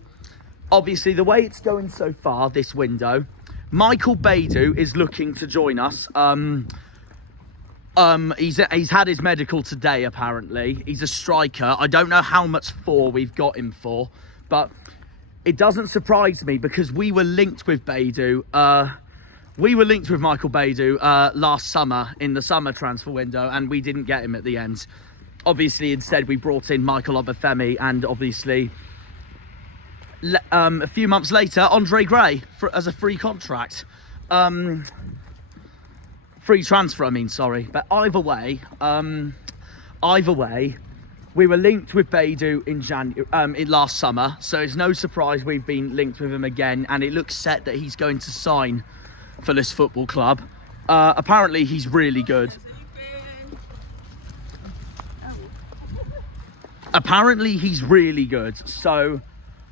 obviously the way it's going so far this window, Michael Baidoo is looking to join us. He's had his medical today, apparently. He's a striker. I don't know how much for we've got him for, but it doesn't surprise me because we were linked with Baidoo. We were linked with Michael Baidoo last summer in the summer transfer window, and we didn't get him at the end. Obviously, instead, we brought in Michael Obafemi, and obviously, a few months later, Andre Gray as a free contract. Free transfer, I mean, sorry. But either way, we were linked with Baidoo in last summer, so it's no surprise we've been linked with him again, and it looks set that he's going to sign for this football club. Apparently, he's really good. So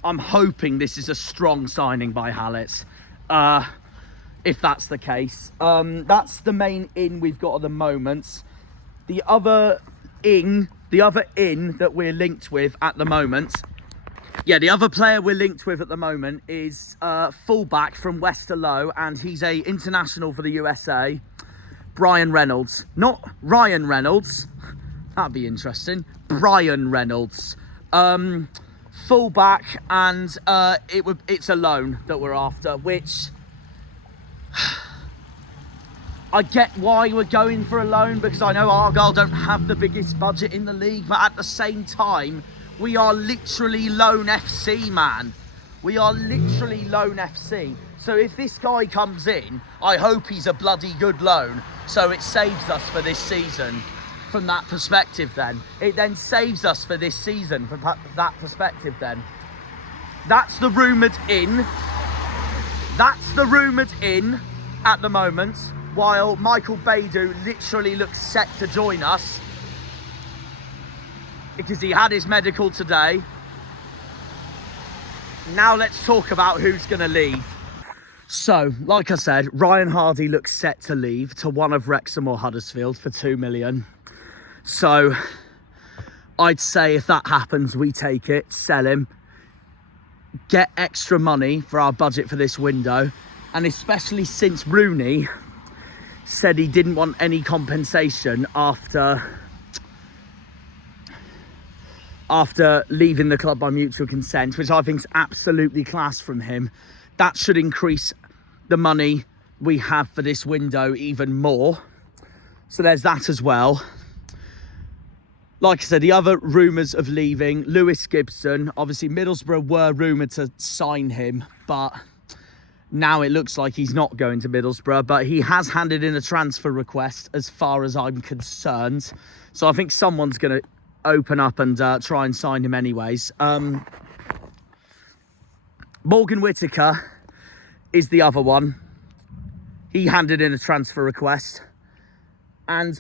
I'm hoping this is a strong signing by Hallett, if that's the case. That's the main in we've got at the moment. The other in that we're linked with at the moment, the other player we're linked with at the moment is fullback from Westerlo, and he's a international for the USA, Brian Reynolds. Not Ryan Reynolds. That'd be interesting. Brian Reynolds. Fullback, and it's a loan that we're after, which I get why we're going for a loan, because I know Argyle don't have the biggest budget in the league, but at the same time, we are literally loan FC, man. We are literally loan FC. So if this guy comes in, I hope he's a bloody good loan, so it saves us for this season from that perspective then. It then saves us for this season from that perspective then. That's the rumoured in. That's the rumoured in at the moment, while Michael Baidoo literally looks set to join us because he had his medical today. Now let's talk about who's going to leave. So, like I said, Ryan Hardy looks set to leave to one of Wrexham or Huddersfield for 2 million. So, I'd say if that happens, we take it, sell him, get extra money for our budget for this window, and especially since Rooney said he didn't want any compensation after leaving the club by mutual consent, which I think is absolutely class from him. That should increase the money we have for this window even more. So there's that as well. Like I said, the other rumours of leaving, Lewis Gibson. Obviously, Middlesbrough were rumoured to sign him, but now it looks like he's not going to Middlesbrough. But he has handed in a transfer request as far as I'm concerned. So I think someone's going to open up and try and sign him anyways. Morgan Whittaker is the other one. He handed in a transfer request. And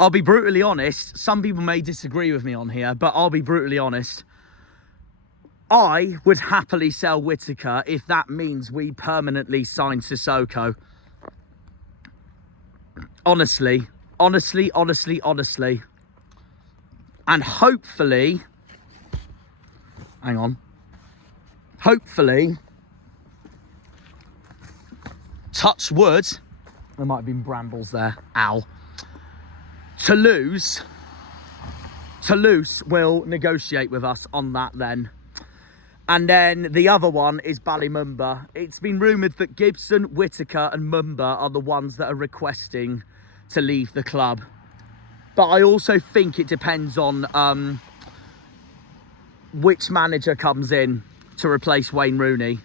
I'll be brutally honest, some people may disagree with me on here, but I'll be brutally honest. I would happily sell Whittaker if that means we permanently sign Sissoko. Honestly. And hopefully, touch wood, there might have been brambles there, ow. Toulouse will negotiate with us on that then. And then the other one is Ballymumba. It's been rumoured that Gibson, Whittaker and Mumba are the ones that are requesting to leave the club. But I also think it depends on which manager comes in to replace Wayne Rooney.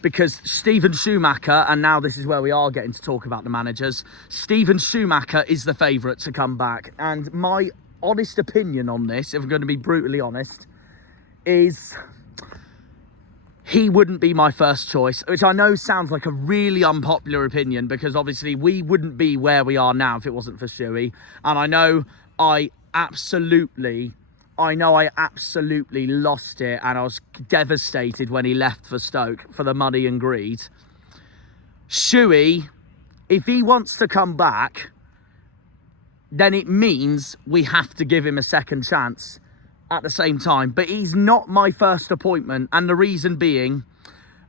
Because Stephen Schumacher, and now this is where we are getting to talk about the managers, Stephen Schumacher is the favourite to come back. And my honest opinion on this, if I'm going to be brutally honest, is he wouldn't be my first choice, which I know sounds like a really unpopular opinion because obviously we wouldn't be where we are now if it wasn't for Shuey. And I know I absolutely lost it and I was devastated when he left for Stoke for the money and greed. Shuey, if he wants to come back, then it means we have to give him a second chance at the same time. But he's not my first appointment, and the reason being,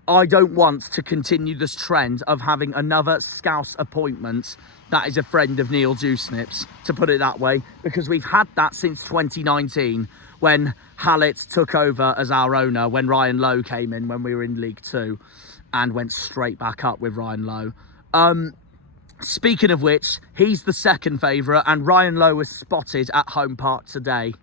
I don't want to continue this trend of having another Scouse appointment that is a friend of Neil Dewsnips, to put it that way, because we've had that since 2019 when Hallett took over as our owner, when Ryan Lowe came in when we were in League Two and went straight back up with Ryan Lowe. Speaking of which, he's the second favourite and Ryan Lowe was spotted at Home Park today.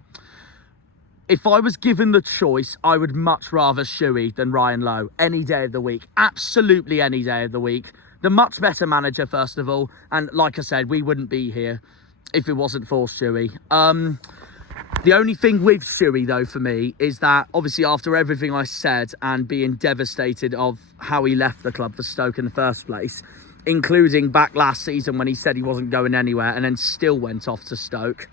If I was given the choice, I would much rather Shuey than Ryan Lowe any day of the week. Absolutely any day of the week. The much better manager, first of all. And like I said, we wouldn't be here if it wasn't for Shuey. The only thing with Shuey, though, for me, is that obviously after everything I said and being devastated of how he left the club for Stoke in the first place, including back last season when he said he wasn't going anywhere and then still went off to Stoke.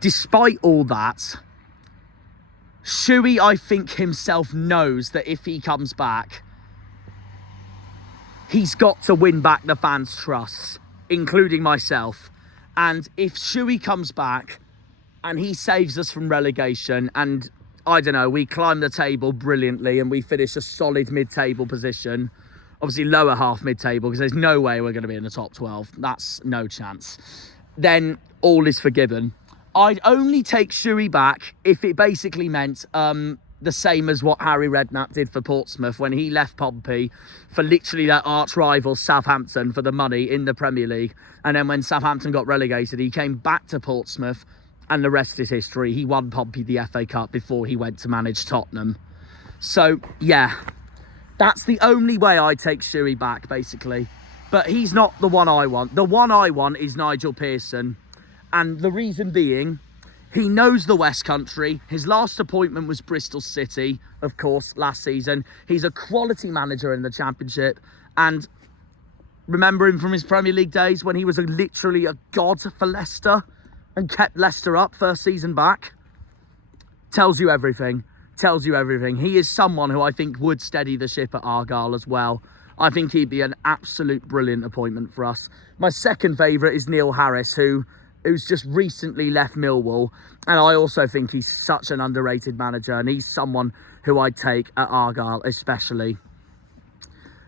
Despite all that, Shuey, I think himself knows that if he comes back, he's got to win back the fans' trust, including myself. And if Shuey comes back and he saves us from relegation and, I don't know, we climb the table brilliantly and we finish a solid mid-table position, obviously lower half mid-table because there's no way we're going to be in the top 12. That's no chance. Then all is forgiven. I'd only take Shuey back if it basically meant the same as what Harry Redknapp did for Portsmouth when he left Pompey for literally their arch rival Southampton for the money in the Premier League. And then when Southampton got relegated, he came back to Portsmouth, and the rest is history. He won Pompey the FA Cup before he went to manage Tottenham. So, yeah, that's the only way I take Shuey back, basically. But he's not the one I want. The one I want is Nigel Pearson. And the reason being, he knows the West Country. His last appointment was Bristol City, of course, last season. He's a quality manager in the Championship. And remember him from his Premier League days when he was literally a god for Leicester and kept Leicester up first season back? Tells you everything. Tells you everything. He is someone who I think would steady the ship at Argyle as well. I think he'd be an absolute brilliant appointment for us. My second favourite is Neil Harris, who's just recently left Millwall. And I also think he's such an underrated manager, and he's someone who I'd take at Argyle especially.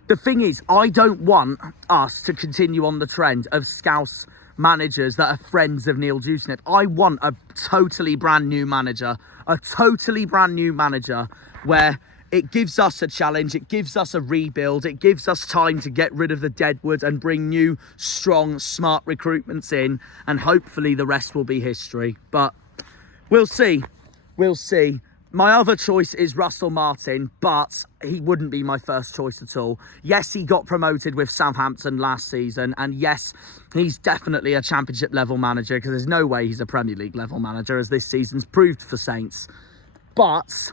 The thing is, I don't want us to continue on the trend of Scouse managers that are friends of Neil Dewsnip. I want a totally brand new manager. A totally brand new manager where it gives us a challenge, it gives us a rebuild, it gives us time to get rid of the deadwood and bring new, strong, smart recruitments in, and hopefully the rest will be history. But we'll see. We'll see. My other choice is Russell Martin, but he wouldn't be my first choice at all. Yes, he got promoted with Southampton last season, and yes, he's definitely a Championship level manager, because there's no way he's a Premier League level manager, as this season's proved for Saints. But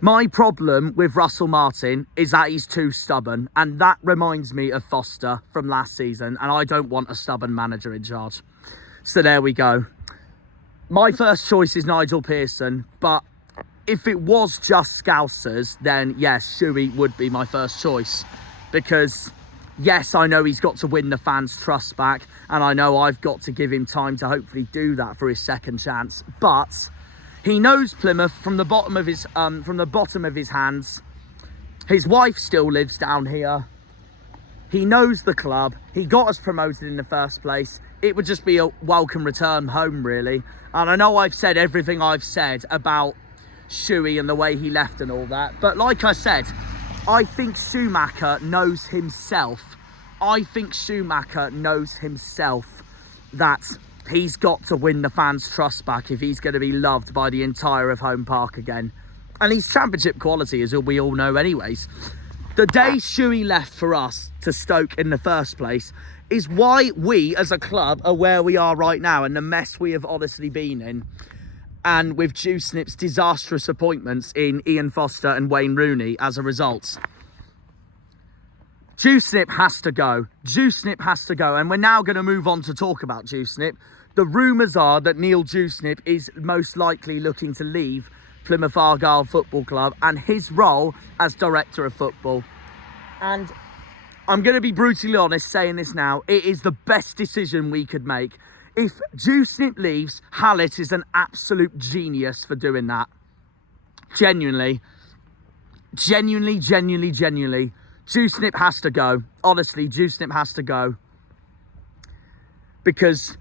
my problem with Russell Martin is that he's too stubborn, and that reminds me of Foster from last season, and I don't want a stubborn manager in charge. So there we go. My first choice is Nigel Pearson, but if it was just Scousers, then yes, Shuey would be my first choice. Because yes, I know he's got to win the fans' trust back, and I know I've got to give him time to hopefully do that for his second chance, but he knows Plymouth from the bottom of his hands. His wife still lives down here. He knows the club. He got us promoted in the first place. It would just be a welcome return home, really. And I know I've said everything I've said about Shuey and the way he left and all that, but like I said, I think Schumacher knows himself. I think Schumacher knows himself that he's got to win the fans' trust back if he's going to be loved by the entire of Home Park again. And he's Championship quality, as we all know anyways. The day Shuey left for us to Stoke in the first place is why we as a club are where we are right now, and the mess we have honestly been in. And with Dewsnip's disastrous appointments in Ian Foster and Wayne Rooney as a result. Dewsnip has to go. Dewsnip has to go. And we're now going to move on to talk about Dewsnip. The rumours are that Neil Dewsnip is most likely looking to leave Plymouth Argyle Football Club and his role as Director of Football. And I'm going to be brutally honest saying this now. It is the best decision we could make. If Dewsnip leaves, Hallett is an absolute genius for doing that. Genuinely. Dewsnip has to go. Honestly, Dewsnip has to go. Because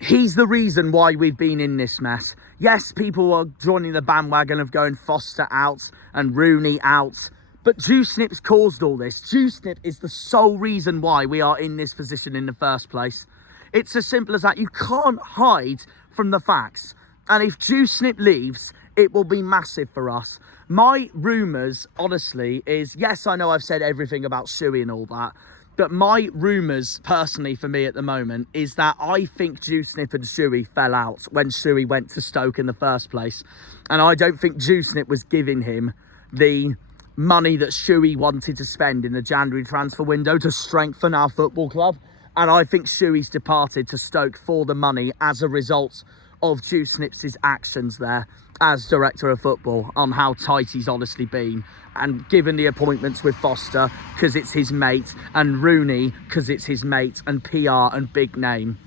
he's the reason why we've been in this mess. Yes, people are joining the bandwagon of going Foster out and Rooney out. But Dewsnip's caused all this. Dewsnip is the sole reason why we are in this position in the first place. It's as simple as that. You can't hide from the facts. And if Dewsnip leaves, it will be massive for us. My rumours, honestly, is, yes, I know I've said everything about Shuey and all that, but my rumours, personally, for me at the moment, is that I think Dewsnip and Shuey fell out when Shuey went to Stoke in the first place. And I don't think Dewsnip was giving him the money that Shuey wanted to spend in the January transfer window to strengthen our football club. And I think Shuey's departed to Stoke for the money as a result of Dewsnip's actions there as Director of Football, on how tight he's honestly been. And given the appointments with Foster, because it's his mate, and Rooney, because it's his mate, and PR and big name.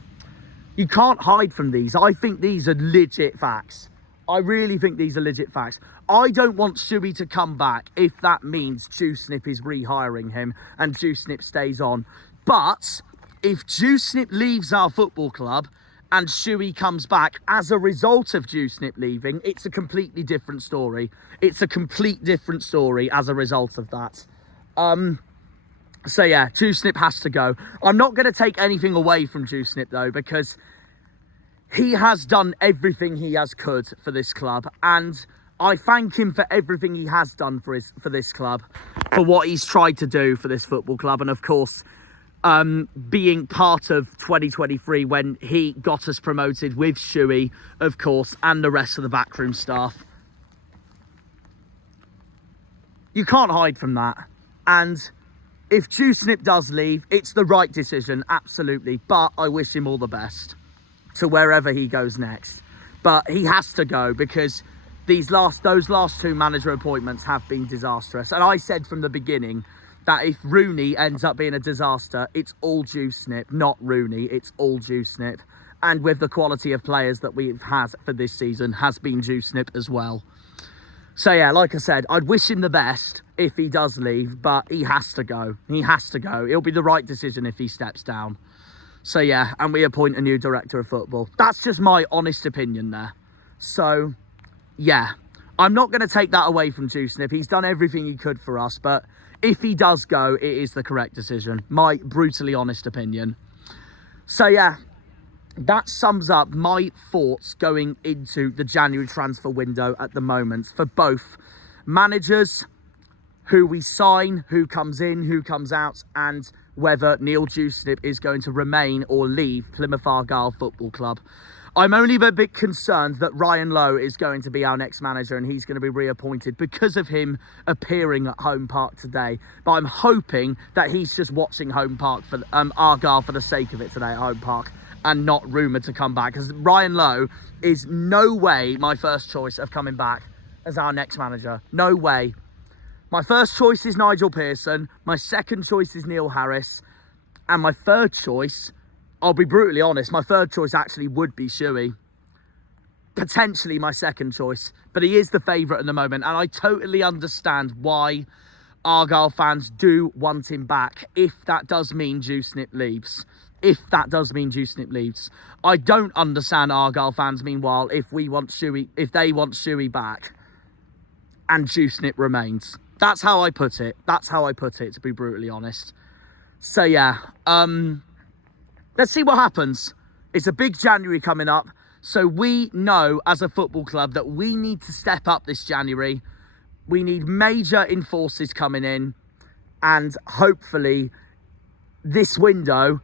You can't hide from these. I think these are legit facts. I really think these are legit facts. I don't want Shuey to come back if that means Dewsnip is rehiring him and Dewsnip stays on. But if Dewsnip leaves our football club and Shuey comes back as a result of Dewsnip leaving, it's a completely different story. It's a complete different story as a result of that. So yeah, Dewsnip has to go. I'm not going to take anything away from Dewsnip though, because he has done everything he has could for this club, and I thank him for everything he has done for this club, for what he's tried to do for this football club, and of course, being part of 2023 when he got us promoted with Shuey, of course, and the rest of the backroom staff. You can't hide from that. And if Dewsnip does leave, it's the right decision, absolutely. But I wish him all the best to wherever he goes next. But he has to go, because those last two manager appointments have been disastrous. And I said from the beginning that if Rooney ends up being a disaster, it's all Dewsnip, not Rooney. It's all Dewsnip. And with the quality of players that we've had for this season, has been Dewsnip as well. So yeah, like I said, I'd wish him the best if he does leave, but he has to go. He has to go. It'll be the right decision if he steps down. So yeah, and we appoint a new director of football. That's just my honest opinion there. So yeah, I'm not going to take that away from Dewsnip. He's done everything he could for us, but if he does go, it is the correct decision. My brutally honest opinion. So yeah, that sums up my thoughts going into the January transfer window at the moment for both managers, who we sign, who comes in, who comes out, and whether Neil Dewsnip is going to remain or leave Plymouth Argyle Football Club. I'm only a bit concerned that Ryan Lowe is going to be our next manager and he's going to be reappointed because of him appearing at Home Park today. But I'm hoping that he's just watching Home Park for Argyle for the sake of it today at Home Park, and not rumoured to come back, because Ryan Lowe is no way my first choice of coming back as our next manager. No way. My first choice is Nigel Pearson, my second choice is Neil Harris, and my third choice, I'll be brutally honest, my third choice actually would be Shuey. Potentially my second choice, but he is the favourite at the moment, and I totally understand why Argyle fans do want him back if that does mean Dewsnip leaves. If that does mean Dewsnip leaves. I don't understand Argyle fans, meanwhile, if they want Shuey back and Dewsnip remains. That's how I put it. That's how I put it, to be brutally honest. So yeah, let's see what happens. It's a big January coming up, so we know as a football club that we need to step up this January. We need major enforcers coming in, and hopefully this window,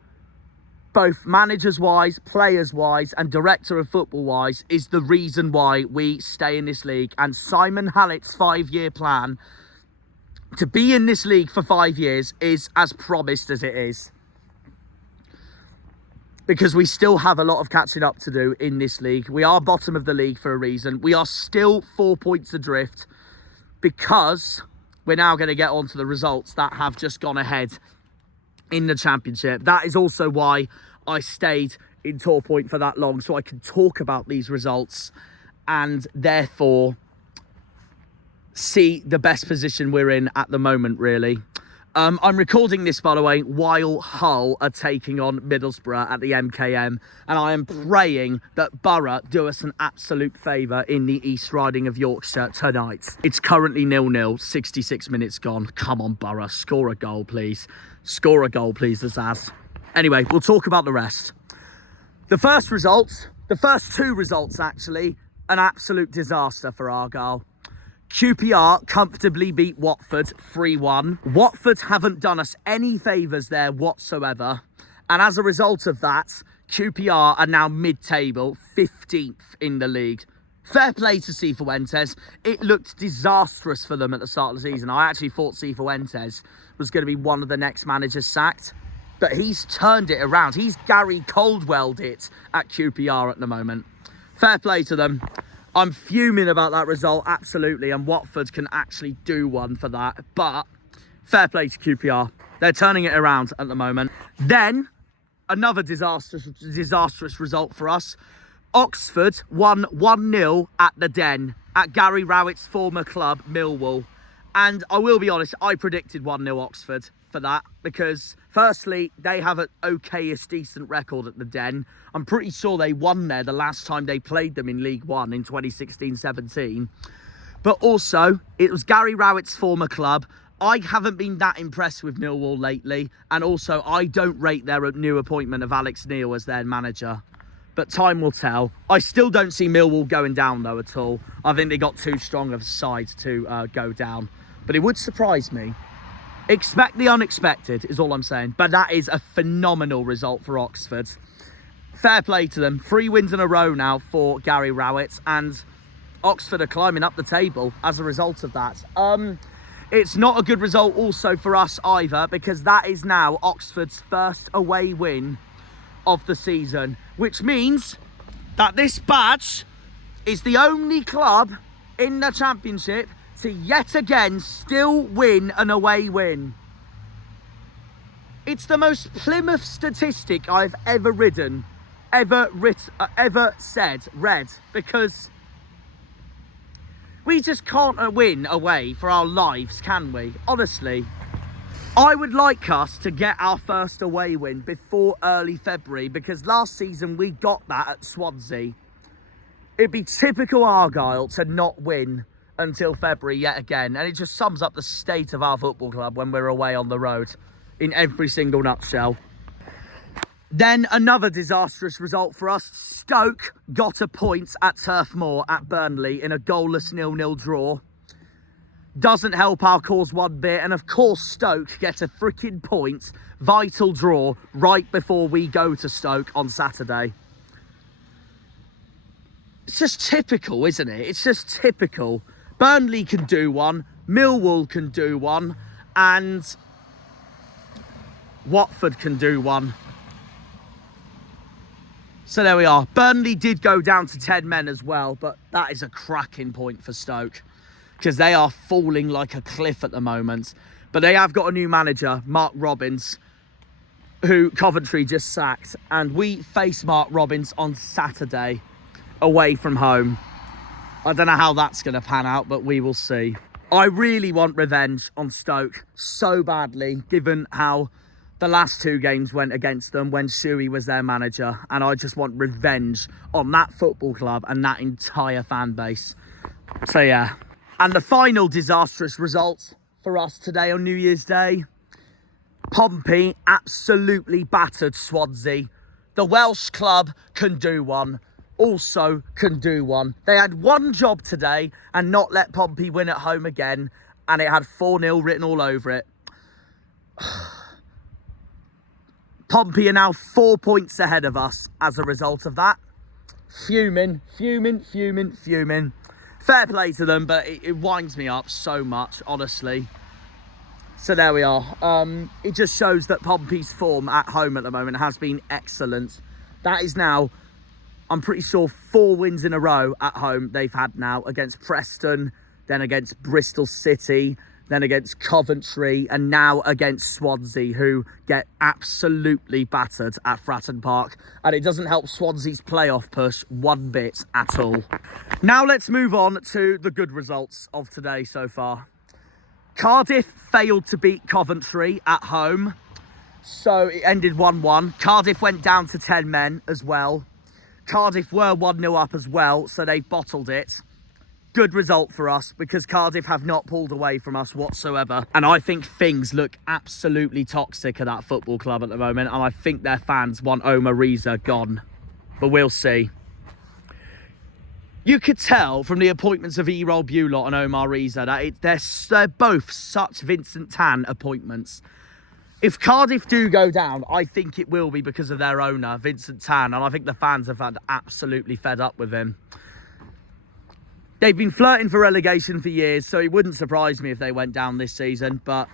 both managers-wise, players-wise, and director of football-wise, is the reason why we stay in this league. And Simon Hallett's 5-year plan to be in this league for 5 years is as promised as it is. Because we still have a lot of catching up to do in this league. We are bottom of the league for a reason. We are still 4 points adrift, because we're now going to get on to the results that have just gone ahead in the championship. That is also why I stayed in Tor Point for that long, so I can talk about these results and therefore see the best position we're in at the moment, really. I'm recording this, by the way, while Hull are taking on Middlesbrough at the MKM, and I am praying that Borough do us an absolute favour in the East Riding of Yorkshire tonight. It's currently 0-0, 66 minutes gone. Come on, Borough, score a goal, please. Score a goal, please, Azaz. Anyway, we'll talk about the rest. The first two results, actually, an absolute disaster for Argyle. QPR comfortably beat Watford 3-1. Watford haven't done us any favours there whatsoever. And as a result of that, QPR are now mid-table, 15th in the league. Fair play to Cifuentes. It looked disastrous for them at the start of the season. I actually thought Cifuentes was going to be one of the next managers sacked. But he's turned it around. He's Gary Coldwelled it at QPR at the moment. Fair play to them. I'm fuming about that result, absolutely, and Watford can actually do one for that. But fair play to QPR. They're turning it around at the moment. Then, another disastrous result for us. Oxford won 1-0 at the Den, at Gary Rowett's former club, Millwall. And I will be honest, I predicted 1-0 Oxford for that because, firstly, they have an okayish decent record at the Den. I'm pretty sure they won there the last time they played them in League One in 2016-17. But also, it was Gary Rowett's former club. I haven't been that impressed with Millwall lately. And also, I don't rate their new appointment of Alex Neil as their manager. But time will tell. I still don't see Millwall going down, though, at all. I think they got too strong of a side to go down. But it would surprise me. Expect the unexpected, is all I'm saying. But that is a phenomenal result for Oxford. Fair play to them. 3 wins in a row now for Gary Rowett. And Oxford are climbing up the table as a result of that. It's not a good result also for us either, because that is now Oxford's first away win of the season, which means that this badge is the only club in the Championship to yet again still win an away win. It's the most Plymouth statistic I've ever read, because we just can't win away for our lives, can we? Honestly. I would like us to get our first away win before early February, because last season we got that at Swansea. It'd be typical Argyle to not win until February yet again, and it just sums up the state of our football club when we're away on the road in every single nutshell. Then another disastrous result for us. Stoke got a point at Turf Moor at Burnley in a goalless 0-0 draw. Doesn't help our cause one bit. And of course Stoke get a freaking point, vital draw, right before we go to Stoke on Saturday. It's just typical, isn't it? It's just typical. Burnley can do one, Millwall can do one, and Watford can do one. So there we are. Burnley did go down to 10 men as well, but that is a cracking point for Stoke, because they are falling like a cliff at the moment. But they have got a new manager, Mark Robins, who Coventry just sacked. And we face Mark Robins on Saturday away from home. I don't know how that's going to pan out, but we will see. I really want revenge on Stoke so badly, given how the last 2 games went against them when Shuey was their manager. And I just want revenge on that football club and that entire fan base. So yeah. And the final disastrous result for us today on New Year's Day. Pompey absolutely battered Swansea. The Welsh club can do one. Also can do one. They had one job today and not let Pompey win at home again. And it had 4-0 written all over it. Pompey are now 4 points ahead of us as a result of that. Fuming. Fair play to them, but it winds me up so much, honestly. So there we are. It just shows that Pompey's form at home at the moment has been excellent. That is now, I'm pretty sure, 4 wins in a row at home they've had now, against Preston, then against Bristol City, then against Coventry, and now against Swansea, who get absolutely battered at Fratton Park. And it doesn't help Swansea's playoff push one bit at all. Now let's move on to the good results of today so far. Cardiff failed to beat Coventry at home, so it ended 1-1. Cardiff went down to 10 men as well. Cardiff were 1-0 up as well, so they bottled it. Good result for us, because Cardiff have not pulled away from us whatsoever. And I think things look absolutely toxic at that football club at the moment. And I think their fans want Omar Reza gone. But we'll see. You could tell from the appointments of Errol Bulot and Omar Reza that they're both such Vincent Tan appointments. If Cardiff do go down, I think it will be because of their owner, Vincent Tan. And I think the fans have had absolutely fed up with him. They've been flirting for relegation for years, so it wouldn't surprise me if they went down this season, but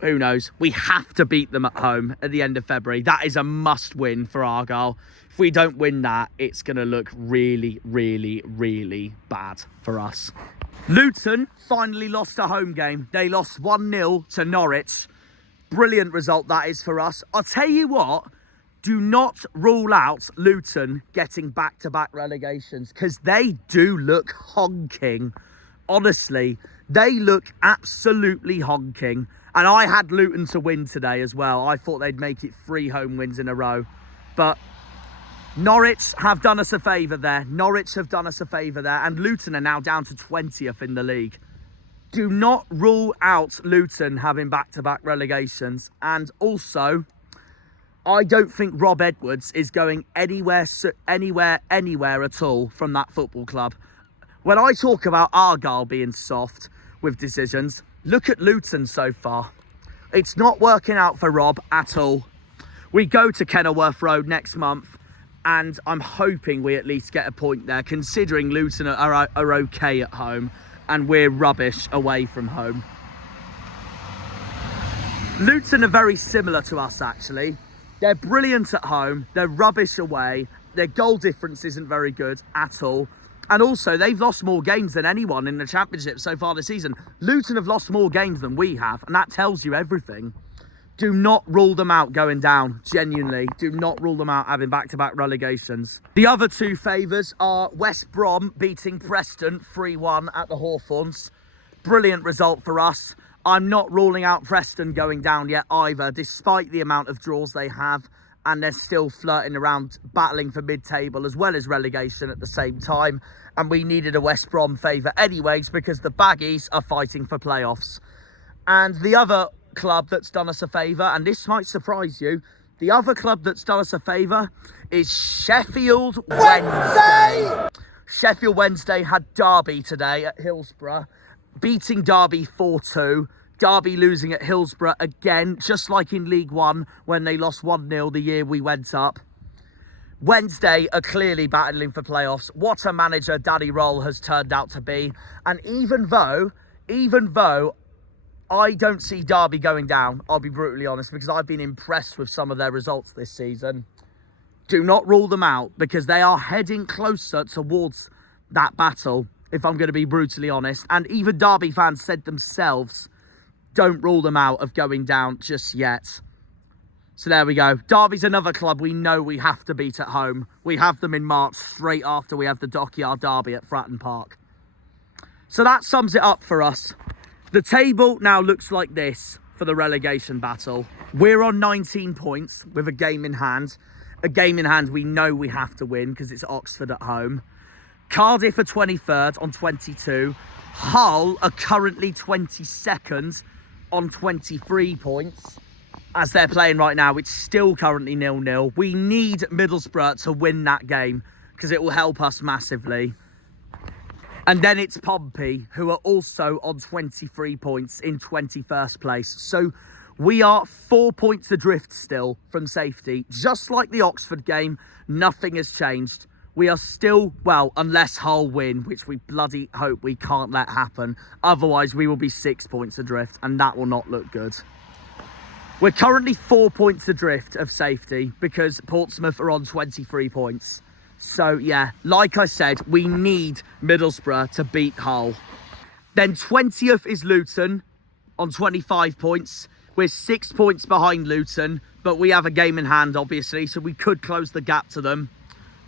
who knows? We have to beat them at home at the end of February. That is a must win for Argyle. If we don't win that, it's going to look really, really, really bad for us. Luton finally lost a home game. They lost 1-0 to Norwich. Brilliant result that is for us. I'll tell you what, do not rule out Luton getting back-to-back relegations, because they do look honking. Honestly, They look absolutely honking. And I had Luton to win today as well. I thought they'd make it 3 home wins in a row. But Norwich have done us a favour there. And Luton are now down to 20th in the league. Do not rule out Luton having back-to-back relegations. And also, I don't think Rob Edwards is going anywhere at all from that football club. When I talk about Argyle being soft with decisions, look at Luton so far. It's not working out for Rob at all. We go to Kenilworth Road next month, and I'm hoping we at least get a point there, considering Luton are okay at home and we're rubbish away from home. Luton are very similar to us, actually. They're brilliant at home, they're rubbish away, their goal difference isn't very good at all. And also, they've lost more games than anyone in the Championship so far this season. Luton have lost more games than we have, and that tells you everything. Do not rule them out going down, genuinely. Do not rule them out having back-to-back relegations. The other 2 favours are West Brom beating Preston 3-1 at the Hawthorns. Brilliant result for us. I'm not ruling out Preston going down yet either, despite the amount of draws they have. And they're still flirting around, battling for mid-table as well as relegation at the same time. And we needed a West Brom favour anyways, because the Baggies are fighting for playoffs. And the other club that's done us a favour, and this might surprise you, the other club that's done us a favour is Sheffield Wednesday. Sheffield Wednesday had Derby today at Hillsborough, beating Derby 4-2. Derby losing at Hillsborough again, just like in League One when they lost 1-0 the year we went up. Wednesday are clearly battling for playoffs. What a manager Danny Roll has turned out to be. And even though I don't see Derby going down, I'll be brutally honest, because I've been impressed with some of their results this season. Do not rule them out, because they are heading closer towards that battle, if I'm going to be brutally honest. And even Derby fans said themselves, don't rule them out of going down just yet. So there we go. Derby's another club we know we have to beat at home. We have them in March, straight after we have the Dockyard Derby at Fratton Park. So that sums it up for us. The table now looks like this for the relegation battle. We're on 19 points with a game in hand. A game in hand we know we have to win because it's Oxford at home. Cardiff are 23rd on 22. Hull are currently 22nd on 23 points. As they're playing right now, it's still currently 0-0. We need Middlesbrough to win that game because it will help us massively. And then it's Pompey, who are also on 23 points in 21st place. So we are 4 points adrift still from safety. Just like the Oxford game, nothing has changed. We are still, well, unless Hull win, which we bloody hope we can't let happen. Otherwise, we will be 6 points adrift, and that will not look good. We're currently 4 points adrift of safety because Portsmouth are on 23 points. So, yeah, like I said, we need Middlesbrough to beat Hull. Then 20th is Luton on 25 points. We're 6 points behind Luton, but we have a game in hand, obviously, so we could close the gap to them.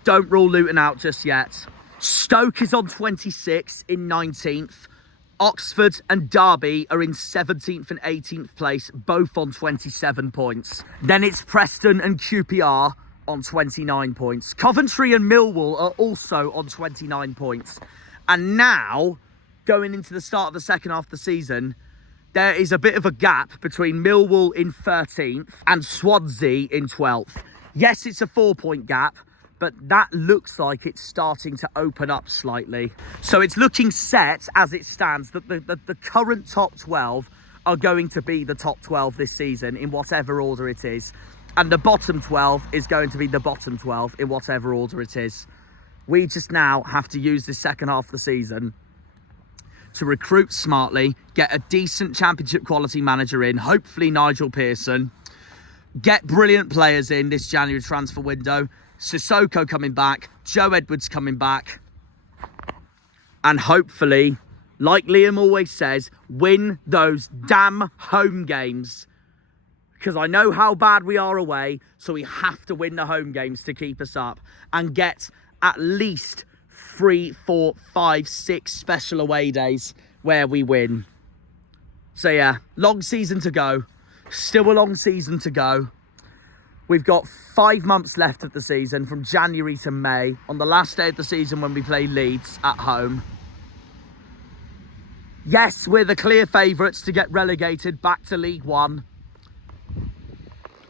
Don't rule Luton out just yet. Stoke is on 26 in 19th. Oxford and Derby are in 17th and 18th place, both on 27 points. Then it's Preston and QPR on 29 points. Coventry and Millwall are also on 29 points. And now, going into the start of the second half of the season, there is a bit of a gap between Millwall in 13th and Swansea in 12th. Yes, it's a 4-point gap, but that looks like it's starting to open up slightly. So it's looking set as it stands that the current top 12 are going to be the top 12 this season in whatever order it is. And the bottom 12 is going to be the bottom 12 in whatever order it is. We just now have to use this second half of the season to recruit smartly, get a decent championship quality manager in, hopefully Nigel Pearson, get brilliant players in this January transfer window, Sissoko coming back, Joe Edwards coming back, and hopefully, like Liam always says, win those damn home games. Because I know how bad we are away, so we have to win the home games to keep us up and get at least 3, 4, 5, 6 special away days where we win. So yeah, long season to go. Still a long season to go. We've got 5 months left of the season, from January to May. On the last day of the season when we play Leeds at home. Yes, we're the clear favourites to get relegated back to League One.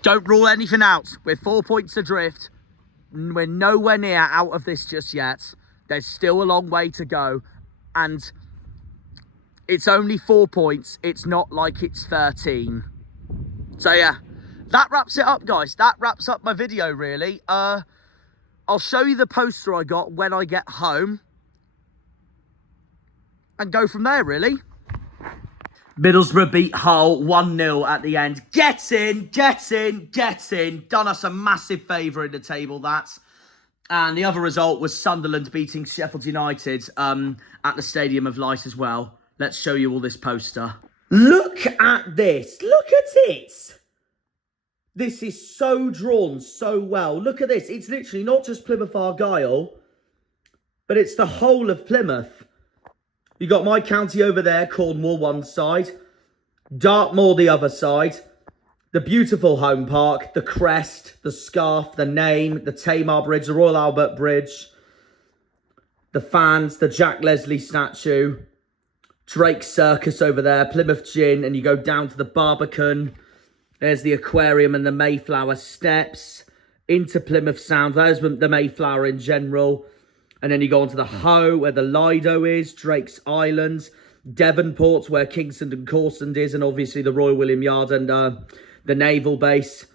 Don't rule anything out. We're 4 points adrift. We're nowhere near out of this just yet. There's still a long way to go. And it's only 4 points. It's not like it's 13. So yeah, that wraps it up, guys. That wraps up my video, really. I'll show you the poster I got when I get home. And go from there, really. Middlesbrough beat Hull 1-0 at the end. Get in, get in, get in. Done us a massive favour in the table, that. And the other result was Sunderland beating Sheffield United at the Stadium of Light as well. Let's show you all this poster. Look at this. Look at it. This is so drawn so well. Look at this. It's literally not just Plymouth Argyle, but it's the whole of Plymouth. You got my county over there, Cornwall one side, Dartmoor the other side, the beautiful home park, the crest, the scarf, the name, the Tamar Bridge, the Royal Albert Bridge, the fans, the Jack Leslie statue, Drake Circus over there, Plymouth Gin, and you go down to the Barbican. There's the aquarium and the Mayflower Steps, into Plymouth Sound. There's the Mayflower in general. And then you go on to the Hoe, where the Lido is, Drake's Island, Devonport, where Kingston and Corsand is, and obviously the Royal William Yard and the Naval Base.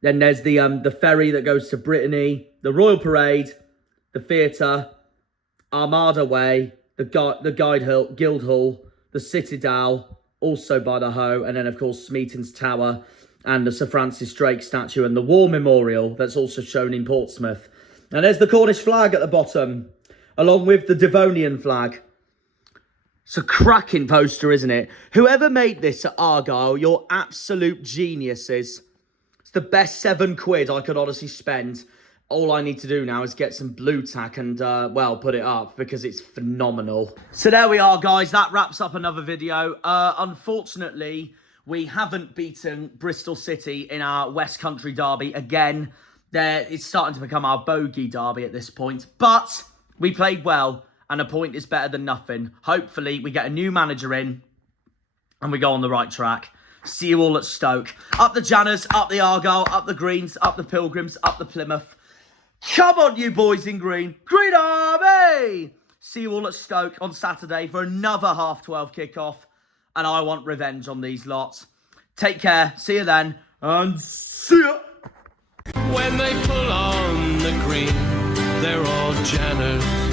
Then there's the ferry that goes to Brittany, the Royal Parade, the Theatre, Armada Way, the Guildhall, the Citadel, also by the Hoe, and then of course Smeaton's Tower and the Sir Francis Drake statue and the War Memorial that's also shown in Portsmouth. And there's the Cornish flag at the bottom, along with the Devonian flag. It's a cracking poster, isn't it? Whoever made this at Argyle, you're absolute geniuses. It's the best £7 I could honestly spend. All I need to do now is get some blue tack and, well, put it up because it's phenomenal. So there we are, guys. That wraps up another video. Unfortunately, we haven't beaten Bristol City in our West Country derby again. It's starting to become our bogey derby at this point. But we played well, and a point is better than nothing. Hopefully, we get a new manager in, and we go on the right track. See you all at Stoke. Up the Janners, up the Argyle, up the Greens, up the Pilgrims, up the Plymouth. Come on, you boys in green. Green Army! See you all at Stoke on Saturday for another 12:30 kickoff. And I want revenge on these lots. Take care. See you then. And see ya. When they pull on the green, they're all Janners.